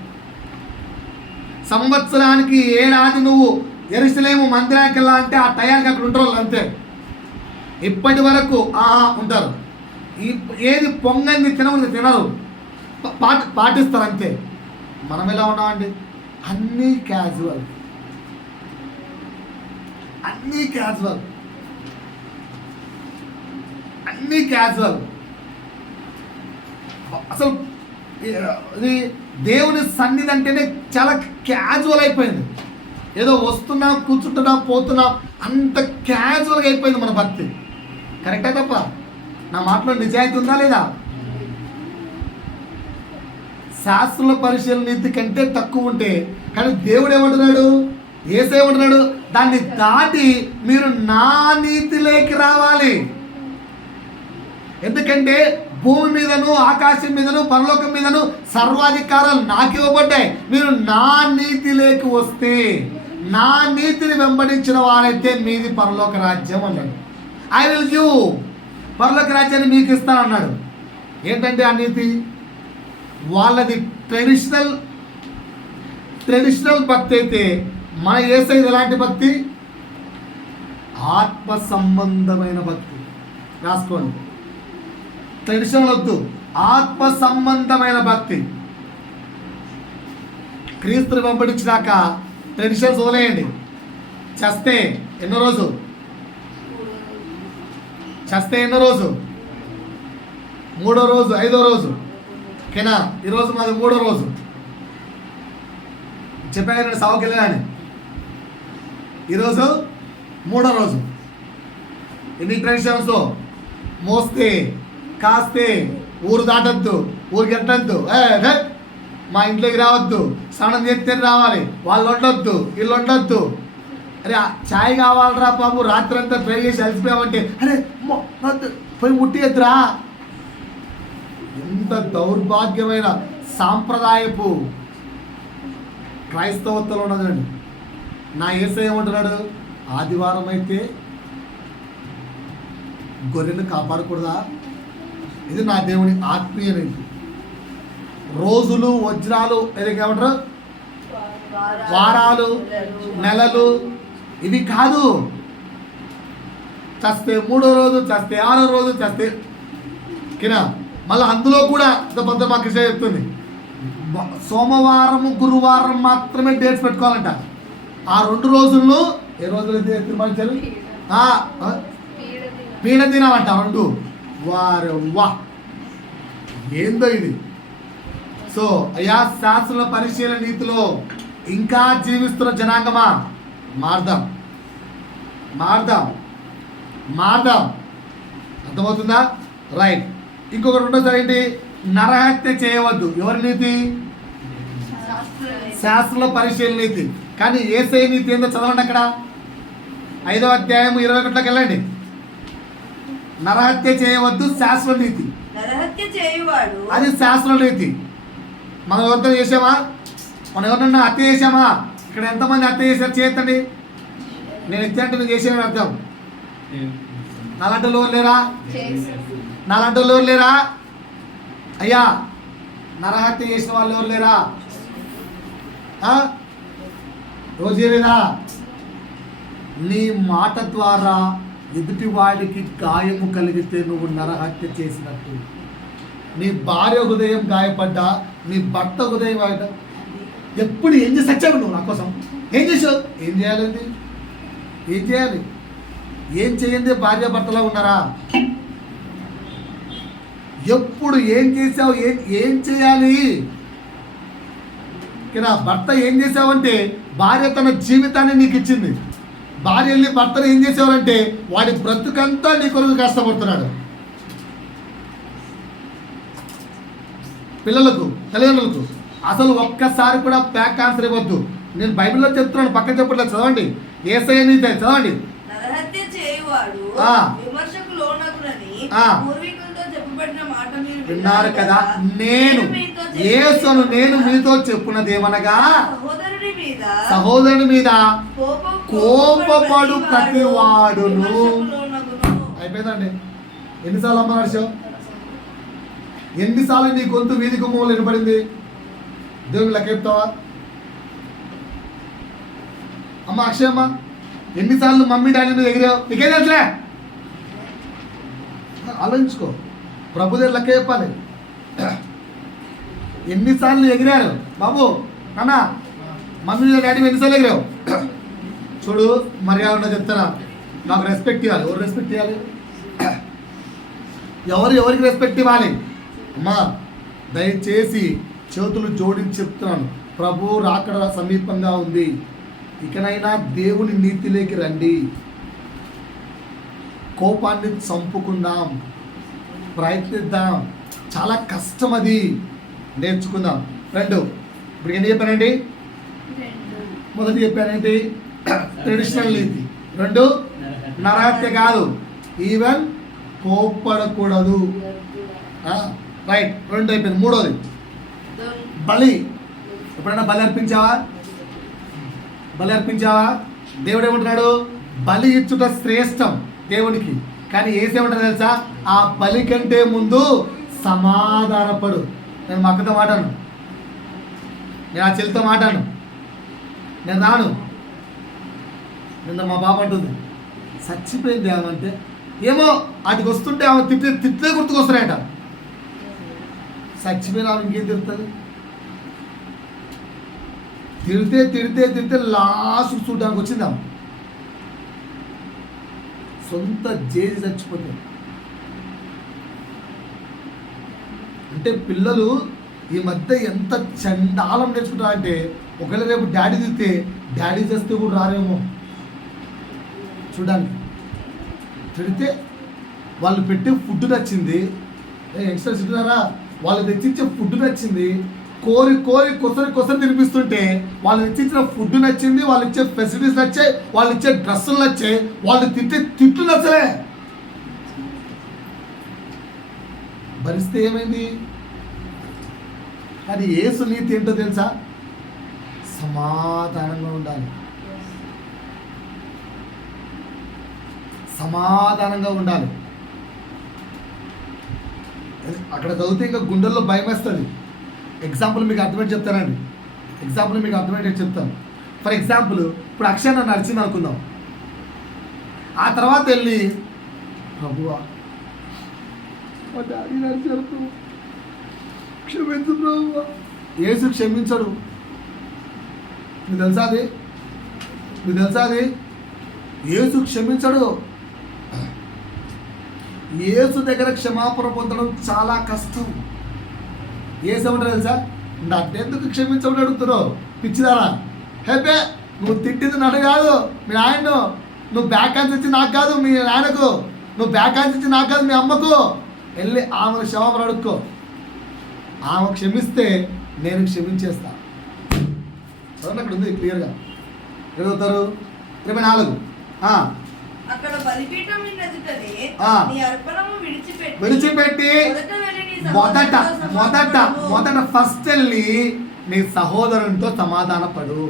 సంవత్సరానికి ఏడాది నువ్వు యెరూషలేము మందిరానికి వెళ్ళా అంటే ఆ టయానికి అక్కడ ఉంటారు అంతే. ఇప్పటి వరకు ఉంటారు. ఏది పొంగంది తినరు, పాటిస్తారు అంతే. మనం ఎలా ఉన్నామండి? అన్నీ క్యాజువల్. అసలు ఇది దేవుని సన్నిధి అంటేనే చాలా క్యాజువల్ అయిపోయింది. ఏదో వస్తున్నాం, కూర్చుంటున్నాం, పోతున్నాం, అంత క్యాజువల్గా అయిపోయింది మన భక్తి. కరెక్టా తప్ప? నా మాటలో నిజాయితీ ఉందా లేదా? శాస్త్రుల పరిశీలన నీతి కంటే తక్కువ ఉంటే, కానీ దేవుడు ఏమంటున్నాడు? యేసు ఏమంటున్నాడు? దాన్ని దాటి మీరు నా నీతిలోకి రావాలి. ఎందుకంటే భూమి మీదను ఆకాశం మీదను పరలోకం మీదను సర్వాధికారాలు నాకు ఇవ్వబడ్డాయి. మీరు నా నీతిలోకి వస్తే, నా నీతిని వెంబడించిన వారైతే మీది పరలోక రాజ్యం అన్నాడు. ఐ విల్ గివ్, పరలోక రాజ్యాన్ని మీకు ఇస్తాను అన్నాడు. ఏంటంటే ఆ నీతి? వాళ్ళది ట్రెడిషనల్ భక్తి అయితే మన యేసయ్యది ఎలాంటి భక్తి? ఆత్మ సంబంధమైన భక్తి. రాసుకోండి. ట్రెడిషనల్ వద్దు, ఆత్మ సంబంధమైన భక్తి. క్రీస్తుని వెంబడించినాక ట్రెడిషన్స్ వదిలేయండి. చస్తే ఎన్నో రోజు? మూడో రోజు, 5వ రోజు. ఓకేనా? ఈరోజు మాది 3వ రోజు. చెప్పాను నేను సభకి వెళ్ళాను. ఈరోజు 3వ రోజు. ఎన్ని ట్రెడిషన్స్? మోస్తే, కాస్తే, ఊరు దాటద్దు, ఊరికి ఎంటద్దు, మా ఇంట్లోకి రావద్దు, స్నానం చేస్తే రావాలి, వాళ్ళు ఉండొద్దు, వీళ్ళు ఉండొద్దు. అరే ఛాయ్ కావాలరా బాబు, రాత్రి అంతా ట్రై చేసి అలసిపోయామంటే అరే పోయి ముట్టియద్దురా. ఎంత దౌర్భాగ్యమైన సాంప్రదాయపు క్రైస్తవత్వంలో ఉన్నదండి. నా యేసయ్య ఏమంటున్నాడు? ఆదివారం అయితే గొర్రెను కాపాడకూడదా? ఇది నా దేవుని ఆత్మీయ నీతి. రోజులు, వజ్రాలు, ఏమంటారు, వారాలు, నెలలు, ఇవి కాదు. చస్తే 3వ రోజు, చస్తే 6వ రోజు, చస్తే కినా. మళ్ళీ అందులో కూడా పెద్ద మా కృష్ణ చెప్తుంది, సోమవారం, గురువారం మాత్రమే డేట్స్ పెట్టుకోవాలంట. ఆ 2 రోజుల్లో ఏ రోజులు తీర్మానించారు? పీడ దినం అంట 2. వా ఏందో ఇది. సో అయ్యా, శాస్త్రుల పరిశీలన నీతిలో ఇంకా జీవిస్తున్న జనాంగమా, మారదాం. అర్థమవుతుందా? రైట్. ఇంకొకటి ఉండదు ఏంటి? నరహత్య చేయవద్దు. ఎవరి నీతి? శాస్త్రుల పరిశీలన నీతి. కానీ యేసయ్య నీతి ఏందో చదవండి. అక్కడ 5వ అధ్యాయం 21లోకి వెళ్ళండి. నరహత్య చేయవద్దు శాస్త్ర నీతి. నరహత్య చేయువాడు అది శాస్త్ర నీతి. మనం ఎవరితో చేసామా? మనం ఎవరినన్నా హత్య చేసామా? ఇక్కడ ఎంతమంది హత్య చేశారు చేయొద్దండి. నేను ఎత్తంటే నువ్వు చేసేవని అర్థం. నాలాంటి వాళ్ళు లేరా? నాలాంటి వాళ్ళు ఎవరు లేరా? అయ్యా నరహత్య చేసిన వాళ్ళు ఎవరు లేరా? రోజు చేయలేదా? నీ మాట ద్వారా ఎదుటి వాడికి గాయము కలిగితే నువ్వు నరహత్య చేసినట్టు. నీ భార్య హృదయం గాయపడ్డా, నీ భర్త హృదయం గాయపడ్డా, ఎప్పుడు ఏం చేసి వచ్చావు నువ్వు నా కోసం? ఏం చేసావు? ఏం చేయాలండి? ఏం చేయాలి? ఏం చేయండి? భార్య భర్తలా ఉన్నారా? ఎప్పుడు ఏం చేసావు? ఏం చేయాలి? భర్త ఏం చేసావంటే భార్య తన జీవితాన్ని నీకు ఇచ్చింది. భార్య వెళ్ళి భర్తను ఏం చేసేవారంటే వాడి బ్రతుకంతా నీ కొరకు కష్టపడుతున్నాడు. పిల్లలకు, తల్లిదండ్రులకు అసలు ఒక్కసారి కూడా బ్యాక్ ఆన్సర్ ఇవ్వద్దు. నేను బైబిల్లో చెప్తున్నాను, పక్కన చెప్పట్లేదు. చదవండి. యేసయ్య నీతి చదవండి. నరహత్య చేయువాడు విమర్శకు లోనగునని పూర్వీకులతో చెప్పబడిన మాట మీరు విన్నారు కదా. నేను యేసును నేను మీతో చెప్పున్నదేమనగా సహోదరుని మీద కోపపడు ప్రతివాడును. అయిపోయిందండి. ఎన్నిసార్లు అమ్మ నడిచావు? ఎన్నిసార్లు నీ గొంతు వీధి గుమ్మలు వినపడింది? దేవుని లెక్క చెప్తావా? అమ్మ అక్షయమ్మ, ఎన్నిసార్లు మమ్మీ డాడీ మీద ఎగిరావు? నీకేం తెలుసులే? ఆలోచించుకో. ప్రభు దగ్గర లెక్క చెప్పాలి. ఎన్నిసార్లు ఎగిరారు బాబు? అన్నా మమ్మీ మీద డాడీ ఎన్నిసార్లు ఎగిరావు? చూడు, మర్యాద చెప్తారా? నాకు రెస్పెక్ట్ ఇవ్వాలి. ఎవరు రెస్పెక్ట్ ఇవ్వాలి? ఎవరికి రెస్పెక్ట్ ఇవ్వాలి? అమ్మా దయచేసి చేతులు జోడించి చెప్తున్నాను, ప్రభు రాకడ సమీపంగా ఉంది. ఇకనైనా దేవుని నీతిలోకి రండి. కోపాన్ని చంపుకుందాం, ప్రయత్నిద్దాం. చాలా కష్టం, అది నేర్చుకుందాం. రెండు, ఇప్పుడు ఎన్ని చెప్పానండి? మొదటి చెప్పానండి ట్రెడిషనల్ నీతి. రెండు, నరహత్య కాదు, ఈవెన్ కోప్పడకూడదు. రైట్, రెండు అయిపోయింది. మూడోది బలి. ఎప్పుడైనా బలి అర్పించావా? బలి అర్పించావా? దేవుడు ఏమంటున్నాడు? బలి ఇచ్చుట శ్రేష్టం దేవునికి. కానీ ఏసేమంటారు తెలుసా? ఆ బలి కంటే ముందు సమాధానపడు. నేను మా అక్కతో మాట్లాను, నేను ఆ చెల్లితో మాట్లాను, నేను రాను. నిన్న మా బాబు అంటుంది చచ్చిపోయింది ఏమంటే, ఏమో అటుకు వస్తుంటే ఆమె తిట్లే గుర్తుకొస్తున్నాయట. చచ్చిపోయిన ఆమె ఇంకేం తిరుగుతుంది? తిడితే తిడితే తిడితే లాస్ట్ చూడడానికి వచ్చింది ఆమె. సొంత జేజి చచ్చిపోతుంది. అంటే పిల్లలు ఈ మధ్య ఎంత చండాలం నేర్చుకుంటారంటే, ఒకవేళ రేపు డాడీ తిడితే డాడీ చేస్తే కూడా రారేమో చూడడానికి. తిడితే వాళ్ళు పెట్టే ఫుడ్ నచ్చింది, యంగ్స్టర్స్ తింటున్నారా? వాళ్ళు తెచ్చిచ్చే ఫుడ్ నచ్చింది, కోరి కొసరి తినిపిస్తుంటే వాళ్ళు తెచ్చిచ్చిన ఫుడ్ నచ్చింది, వాళ్ళు ఇచ్చే ఫెసిలిటీస్ నచ్చాయి, వాళ్ళు ఇచ్చే డ్రెస్సులు నచ్చాయి, వాళ్ళు తిట్టే తిట్లు నచ్చలే. భరిస్తే ఏమైంది? కానీ యేసు నీతి ఏంటో తెలుసా? సమాధానంగా ఉండాలి. సమాధానంగా ఉండాలి. అక్కడ చదివితే ఇంకా గుండెల్లో భయం వేస్తుంది. ఎగ్జాంపుల్ మీకు అర్థమయ్యేది చెప్తానండి. చెప్తాను. ఫర్ ఎగ్జాంపుల్, ఇప్పుడు అక్షయ్ నన్ను నడిచింది అనుకుందాం. ఆ తర్వాత వెళ్ళి ప్రభువా మా డాడీ నడిచారు, క్షమించు ప్రభువా. యేసు క్షమించడు. మీకు తెలుసా అది? యేసు క్షమించడు. యేసు దగ్గర క్షమాపణ పొందడం చాలా కష్టం. యేసు ఏమంటారు తెలుసా? నన్నెందుకు క్షమించమని అడుగుతున్నావు పిచ్చిదారా? హెబ్బే, నువ్వు తిట్టింది నన్ను కాదు, మీ నాయన్ను. నువ్వు బ్యాక్ ఆన్సర్ ఇచ్చి నాకు కాదు, మీ నాయనకు. నువ్వు బ్యాక్ ఆన్సర్ ఇచ్చి నాకు కాదు, మీ అమ్మకు. వెళ్ళి ఆమెను క్షమాపణ అడుక్కో. ఆమె క్షమిస్తే నేను క్షమించేస్తా. చదవండి, అక్కడ ఉంది క్లియర్గా. చదువుతారు 24. అక్కడ బలిపీఠం ఎదుటనే నీ అర్పణము విడిచిపెట్టి మొదట ఫస్ట్ వెళ్ళి నీ సహోదరునితో సమాధాన పడు.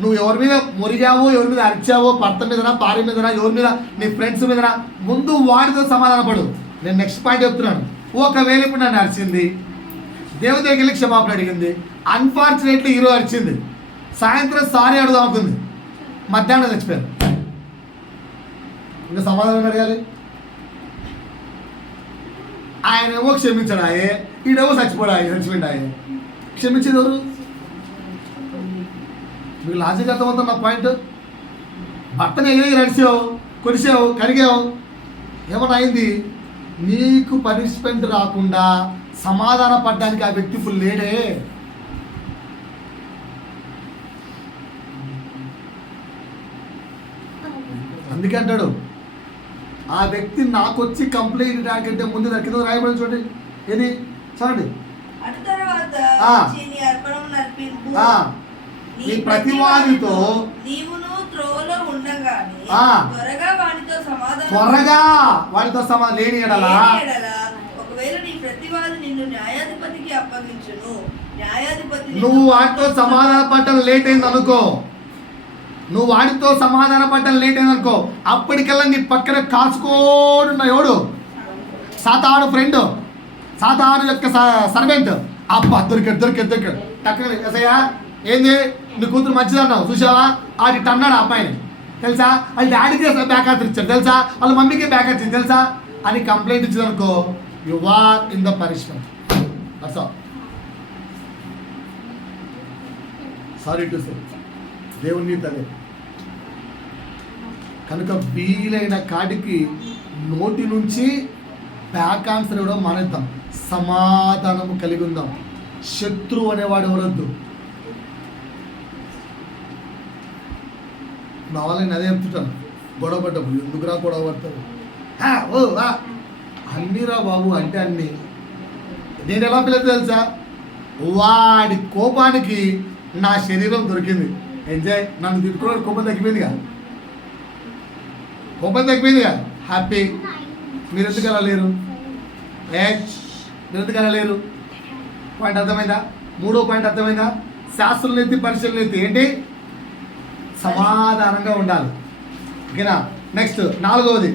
నువ్వు ఎవరి మీద మురిగావో, ఎవరి మీద అరిచావో, భర్త మీదనా, భార్య మీదనా, ఎవరి మీద, నీ ఫ్రెండ్స్ మీదనా, ముందు వాడితో సమాధాన పడు. నేను నెక్స్ట్ పాయింట్ చెప్తున్నాను. ఒకవేళ ఇప్పుడు నన్ను అరిచింది, దేవుడి దగ్గరికి వెళ్ళి క్షమాపణ అడిగింది, అన్ఫార్చునేట్లీ హీరో అరిచింది, సాయంత్రం సారీ అడుగుదాం అనుకుంది, మధ్యాహ్నం చచ్చిపోయారు, ఇంకా సమాధానం అడగాలి. ఆయనేమో క్షమించడాయే, ఈడేమో చచ్చిపోయాయే. క్షమించేది ఎవరు? మీకు లాజిక్ అర్థమవుతుంది నా పాయింట్. భర్తను ఎగిరి నడిచావు, కొలిసావు, కరిగావు, ఏమన్నా అయింది, నీకు పనిష్మెంట్ రాకుండా సమాధాన పడ్డానికి ఆ వ్యక్తి ఫుల్ లేడే. అందుకే అంటాడు, ఆ వ్యక్తి నాకొచ్చి కంప్లైంట్ దానికంటే ముందు కింద రాయబడి చూడండి, ఏది చూడండి, నీ ప్రతివాదితో త్వరగా వాడితో లేని ఎడలా, ఒకవేళ నీ ప్రతివాది నిన్ను న్యాయాధిపతికి అప్పగించును, న్యాయాధిపతి నువ్వు వాడితో సమాధాన పడటం లేట్ అయింది అనుకో, అప్పటికల్లా నీ పక్కన కాచుకోడున్న ఎవడు? సాతాను ఫ్రెండ్, సాతాను యొక్క సర్వెంట్. అబ్బా దొరికాడు టక్కన ఎసయ్యా, ఏంది నీ కూతురు మంచిది అన్నావు చూసావా, ఆడి అన్నాడు అమ్మాయిని తెలుసా, వాళ్ళ డాడీకి బ్యాక్ ఆన్సర్ ఇచ్చాడు తెలుసా, వాళ్ళ మమ్మీకి బ్యాక్ ఆన్సర్ తెలుసా అని కంప్లైంట్ ఇచ్చింది అనుకో, you are in the punishment. Sorry to say, దేవుని తలే. కనుక వీలైన కాడికి నోటి నుంచి బ్యాక్ ఆన్సర్ ఇవ్వడం మానేద్దాం, సమాధానము కలిగి ఉందాం. శత్రువు అనేవాడు ఎవరొద్దు. నా వల్ల నేను అదే చెప్తుంటాను, గొడవ పడ్డప్పుడు ఎందుకురా గొడవ పడతారు, అన్నీరా బాబు అంటే అన్నీ. నేను ఎలా పిల్లలు తెలుసా, వాడి కోపానికి నా శరీరం దొరికింది, ఎంజాయ్. నన్ను తిట్టుకున్నాడు, కోపం తగ్గిపోయిందిగా, హ్యాపీ. మీరు ఎందుకు అలా లేరు? పాయింట్ అర్థమైందా? మూడో పాయింట్ అర్థమైందా? శాస్త్రం ఎత్తి పరిశీలన ఎత్తి ఏంటి? సమాధానంగా ఉండాలి. ఓకేనా? నెక్స్ట్ నాలుగవది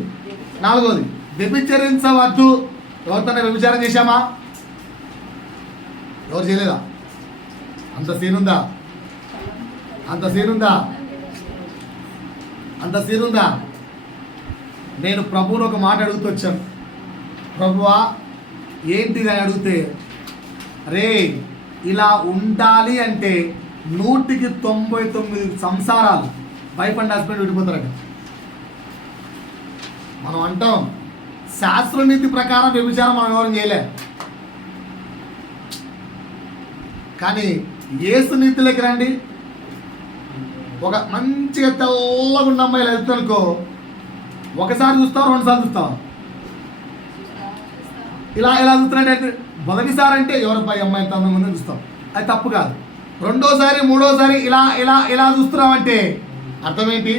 వ్యభిచరించవద్దు. ఎవరితో వ్యభిచారం చేశామా? ఎవరు చేయలేదా? అంత సీన్ ఉందా? నేను ప్రభువుని ఒక మాట అడుగుతూ వచ్చాను, ప్రభువా ఏంటిది అని అడిగితే, రే ఇలా ఉండాలి అంటే 199 సంసారాలు వైఫ్ అండ్ హస్బెండ్ విడిపోతారట. మనం అంటాం శాస్త్రనీతి ప్రకారం వ్యభిచారం మనం ఎవరు చేయలే, కానీ యేసు నీతిలోకి రండి. ఒక మంచిగా తెల్లగా ఉన్న అమ్మాయిలు వెళ్తానుకో, ఒకసారి చూస్తావు, 2 సార్లు చూస్తావు. ఇలా చూస్తున్నట్టు మొదటిసారి అంటే ఎవరిపై అమ్మాయి తన ముందు చూస్తాం, అది తప్పు కాదు. రెండోసారి మూడోసారి ఇలా చూస్తున్నావంటే అర్థం ఏంటి?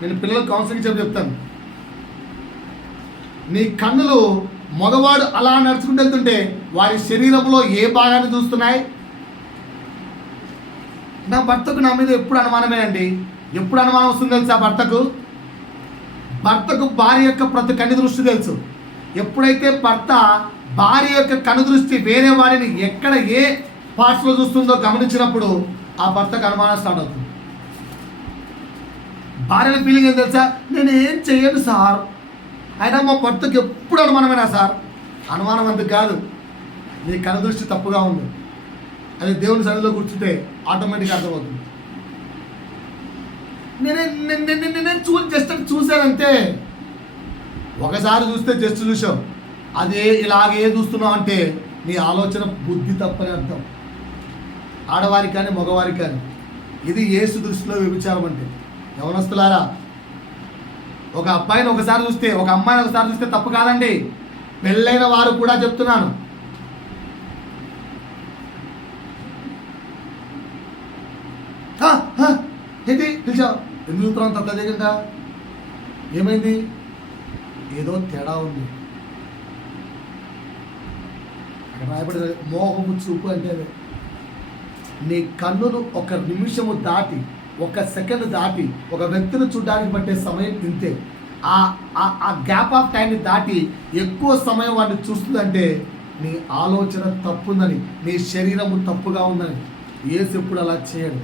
నేను పిల్లలకు కౌన్సిలింగ్ చెప్తాను, నీ కన్నులు మగవాడు అలా నడుచుకుంటూ వెళ్తుంటే వారి శరీరంలో ఏ భాగాన్ని చూస్తున్నాయి? నా భర్తకు నా మీద ఎప్పుడు అనుమానమేనండి. ఎప్పుడు అనుమానం వస్తుంది తెలుసా? భర్తకు భార్య యొక్క ప్రతి కన్ను దృష్టి తెలుసు. ఎప్పుడైతే భర్త భార్య యొక్క కన్ను దృష్టి వేరే వాడిని ఎక్కడ ఏ పార్ట్స్లో చూస్తుందో గమనించినప్పుడు ఆ భర్తకు అనుమానం స్టార్ట్ అవుతుంది. భార్య ఫీలింగ్ ఏం తెలుసా? నేను ఏం చెయ్యను సార్, అయినా మా భర్తకు ఎప్పుడు అనుమానమేనా సార్? అనుమానం అందుకు కాదు, నీ కన్ను దృష్టి తప్పుగా ఉంది. అది దేవుని సన్నిధిలో కూర్చుంటే ఆటోమేటిక్గా అర్థమవుతుంది. నేను జస్ట్ చూశానంతే. ఒకసారి చూస్తే జస్ట్ చూసావు, అదే ఇలాగే చూస్తున్నావు అంటే నీ ఆలోచన బుద్ధి తప్పని అర్థం. ఆడవారికి కానీ మగవారికి కానీ ఇది యేసు దృష్టిలో వ్యభిచారం అంటే. యవనస్తులారా, ఒక అబ్బాయిని ఒకసారి చూస్తే, ఒక అమ్మాయిని ఒకసారి చూస్తే తప్పు కాదండి. పెళ్ళైన వారు కూడా చెప్తున్నాను. ఏంటి పిలిచావు? ఎందుకు చూస్తున్నావు? తప్ప దిగంగా ఏమైంది? ఏదో తేడా ఉంది. అక్కడ రాయబడి మోహము చూపు అంటే నీ కన్నులు ఒక నిమిషము దాటి, ఒక సెకండ్ దాటి ఒక వ్యక్తిని చూడడానికి పట్టే సమయం ఇంతే. ఆ గ్యాప్ ఆఫ్ టైంని దాటి ఎక్కువ సమయం వాడిని చూస్తుందంటే నీ ఆలోచన తప్పుందని, నీ శరీరము తప్పుగా ఉందని. యేసు ఎప్పుడు అలా చేయడు.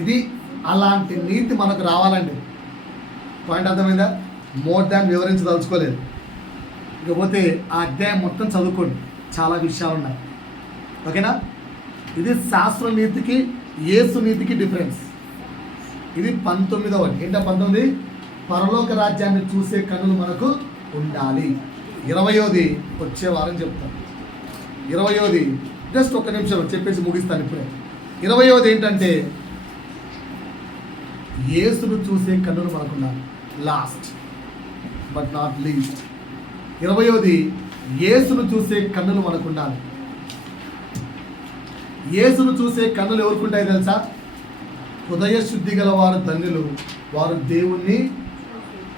ఇది అలాంటి నీతి మనకు రావాలండి. పాయింట్ అర్థమైందా? మోర్ దాన్ వివరించదలుచుకోలేదు. ఇకపోతే ఆ అధ్యాయం మొత్తం చదువుకోండి, చాలా విషయాలు ఉన్నాయి. ఓకేనా? ఇది శాస్త్ర నీతికి యేసు నీతికి డిఫరెన్స్. ఇది 19వ. ఏంటో 19? పరలోక రాజ్యాన్ని చూసే కన్నులు మనకు ఉండాలి. 20వది వచ్చే వారం చెప్తాను. 20వది జస్ట్ ఒక్క నిమిషం చెప్పేసి ముగిస్తాను ఇప్పుడే. 20వది ఏంటంటే యేసును చూసే కన్నులు మనకు ఉండాలి. లాస్ట్ బట్ నాట్ లీస్ట్ 20వది యేసును చూసే కన్నులు మనకు ఉండాలి. యేసును చూసే కన్నులు ఎవరుకుంటాయి తెలుసా? హృదయ శుద్ధి గల వారు ధన్యులు, వారు దేవుణ్ణి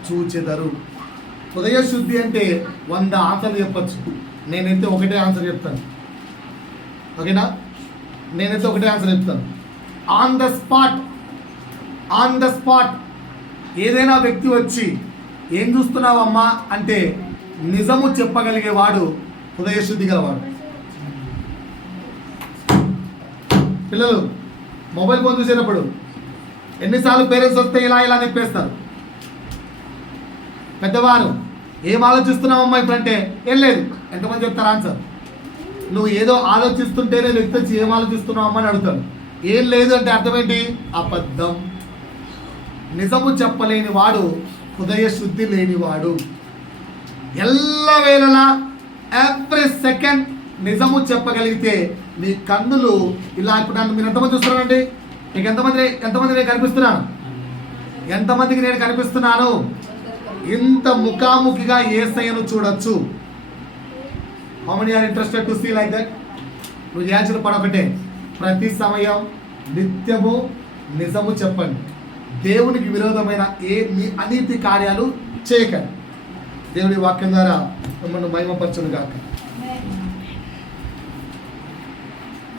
చూచెదరు. హృదయ శుద్ధి అంటే 100 ఆన్సర్లు చెప్పచ్చు. నేనైతే ఒకటే ఆన్సర్ చెప్తాను. ఓకేనా? నేనైతే ఒకటే ఆన్సర్ చెప్తాను. ఆన్ ద స్పాట్ ఏదైనా వ్యక్తి వచ్చి ఏం చూస్తున్నావమ్మా అంటే నిజము చెప్పగలిగేవాడు హృదయ శుద్ధి గలవాడు. పిల్లలు మొబైల్ ఫోన్ చూసేటప్పుడు ఎన్నిసార్లు పేరెంట్స్ వస్తే ఇలా చెప్పేస్తారు. పెద్దవారు ఏం ఆలోచిస్తున్నావమ్మా ఇప్పుడంటే ఏం లేదు. ఎంతమంది చెప్తారు ఆన్సర్? నువ్వు ఏదో ఆలోచిస్తుంటేనే వ్యక్తి వచ్చి ఏం ఆలోచిస్తున్నావమ్మా అని అడుగుతాడు. ఏం లేదు అంటే అర్థం ఏంటి? అబద్ధం. నిజము చెప్పలేని వాడు హృదయ శుద్ధి లేనివాడు. ఎల్లవేళలా ఎవ్రీ సెకండ్ నిజము చెప్పగలిగితే నీ కన్నులు ఇలా. ఇప్పుడు నన్ను మీరు ఎంతమంది చూస్తున్నానండి? మీకు ఎంతమంది నేను కనిపిస్తున్నాను? ఎంతమందికి నేను కనిపిస్తున్నాను? ఇంత ముఖాముఖిగా యేసయ్యను చూడొచ్చు. How many are interested to see like that? నువ్వు చేయాల్సిన పని ఒకటే, ప్రతి సమయం నిత్యము నిజము చెప్పండి. దేవునికి విరోధమైన అనీతి కార్యాలు చేయకండి. దేవుడి వాక్యం ద్వారా మిమ్మల్ని మహిమపరచును గాక.